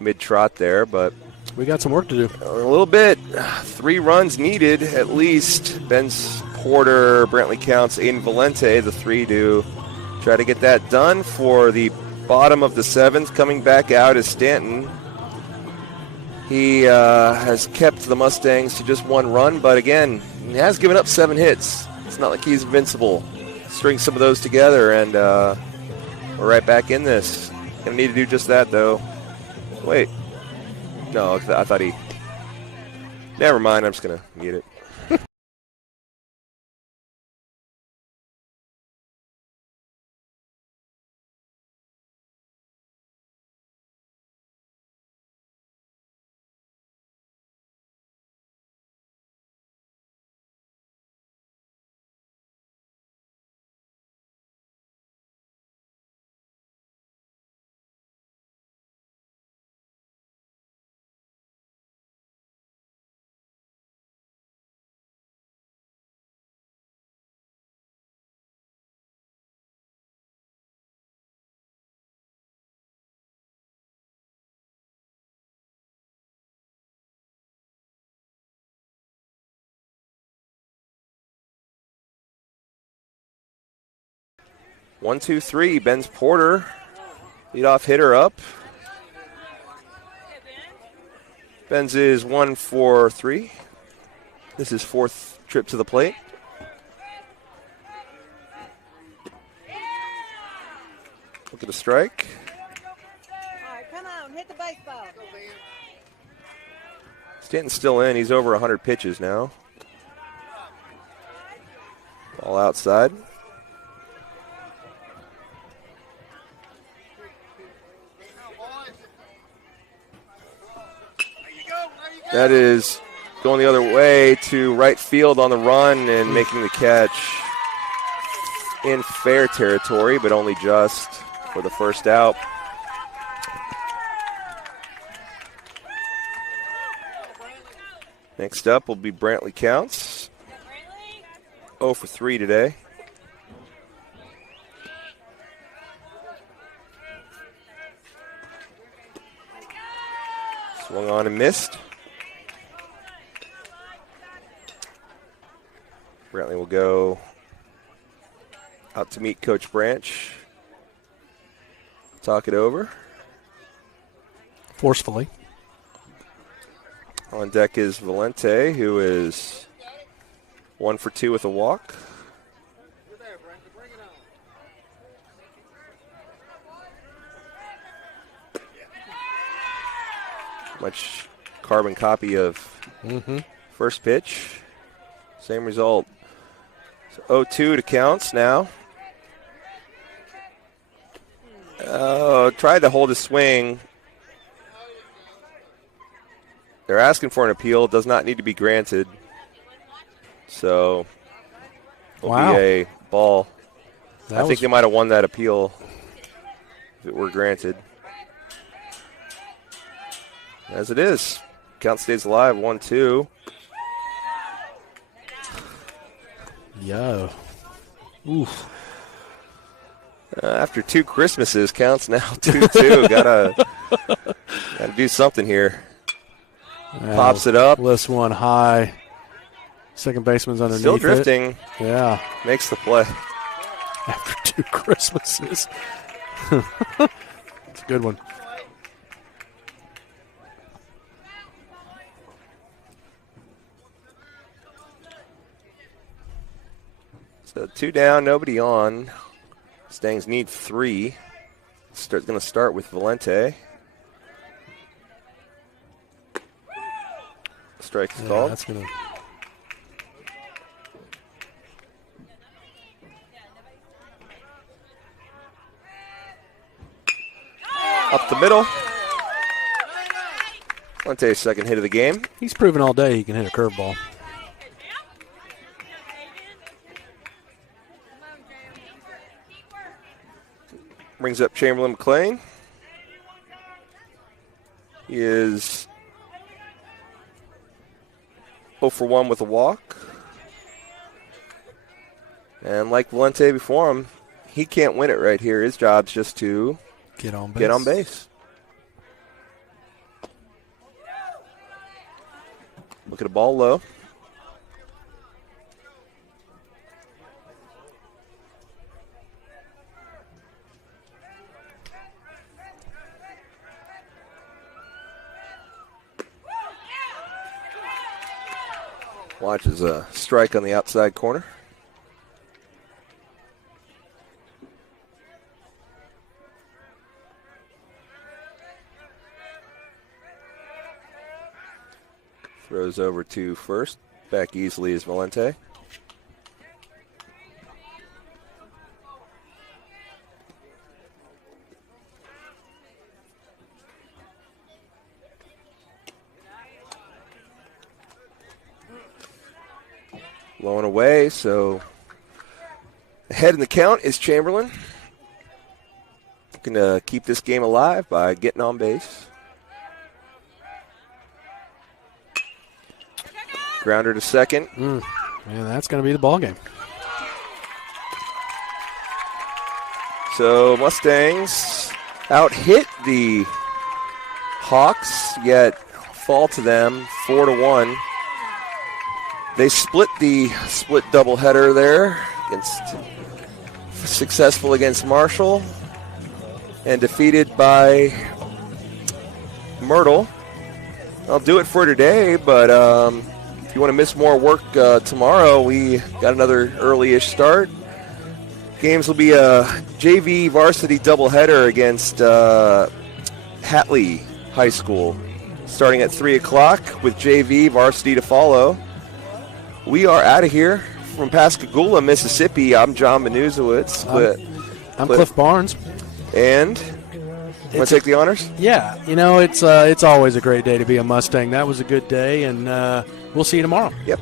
mid trot there, but we got some work to do. A little bit. 3 runs needed at least. Ben's Porter, Brantley Counts, Aiden Valente, the 3 to try to get that done for the bottom of the 7th. Coming back out is Stanton. He has kept the Mustangs to just 1 run, but again, he has given up 7 hits. It's not like he's invincible. String some of those together, and we're right back in this. Gonna need to do just that, though. Wait. No, I thought he... Never mind, I'm just gonna mute it. One, two, three. Ben's Porter, leadoff hitter up. Ben's is 1 for 3. This is 4th trip to the plate. Look at the strike. All right, come on, hit the baseball. Stanton's still in. He's over 100 pitches now. Ball outside. That is going the other way to right field on the run and making the catch in fair territory, but only just for the first out. Next up will be Brantley Counts. 0 for 3 today. Swung on and missed. Brantley will go out to meet Coach Branch. Talk it over. Forcefully. On deck is Valente, who is 1 for 2 with a walk. Much carbon copy of first pitch. Same result. So 0-2 to Counts now. Tried to hold his swing. They're asking for an appeal. It does not need to be granted. So it'll be a ball. I think they might have won that appeal if it were granted. As it is. Count stays alive, 1-2. Yo. Oof. After 2 Christmases, counts now 2-2. Gotta do something here. Pops it up. List one high. Second baseman's underneath. Still drifting. Yeah. Makes the play. After 2 Christmases. It's a good one. So 2 down, nobody on. Mustangs need 3. Going to start with Valente. Strike is called. That's gonna... Up the middle. Valente's second hit of the game. He's proven all day he can hit a curveball. Brings up Chamberlain McLean. He is 0 for 1 with a walk. And like Valente before him, he can't win it right here. His job's just to get on base. Look at a ball low. Watches a strike on the outside corner. Throws over to first. Back easily is Valente. Low and away, so ahead in the count is Chamberlain. Looking to keep this game alive by getting on base. Grounder to second. Man, that's going to be the ball game. So Mustangs out-hit the Hawks, yet fall to them 4-1. They split the doubleheader there, successful against Marshall, and defeated by Myrtle. I'll do it for today, but if you want to miss more work tomorrow, we got another early-ish start. Games will be a JV varsity doubleheader against Hatley High School, starting at 3 o'clock with JV varsity to follow. We are out of here from Pascagoula, Mississippi. I'm John Manuzowitz. I'm Cliff Barnes. And want to take the honors? Yeah, it's always a great day to be a Mustang. That was a good day, and we'll see you tomorrow. Yep.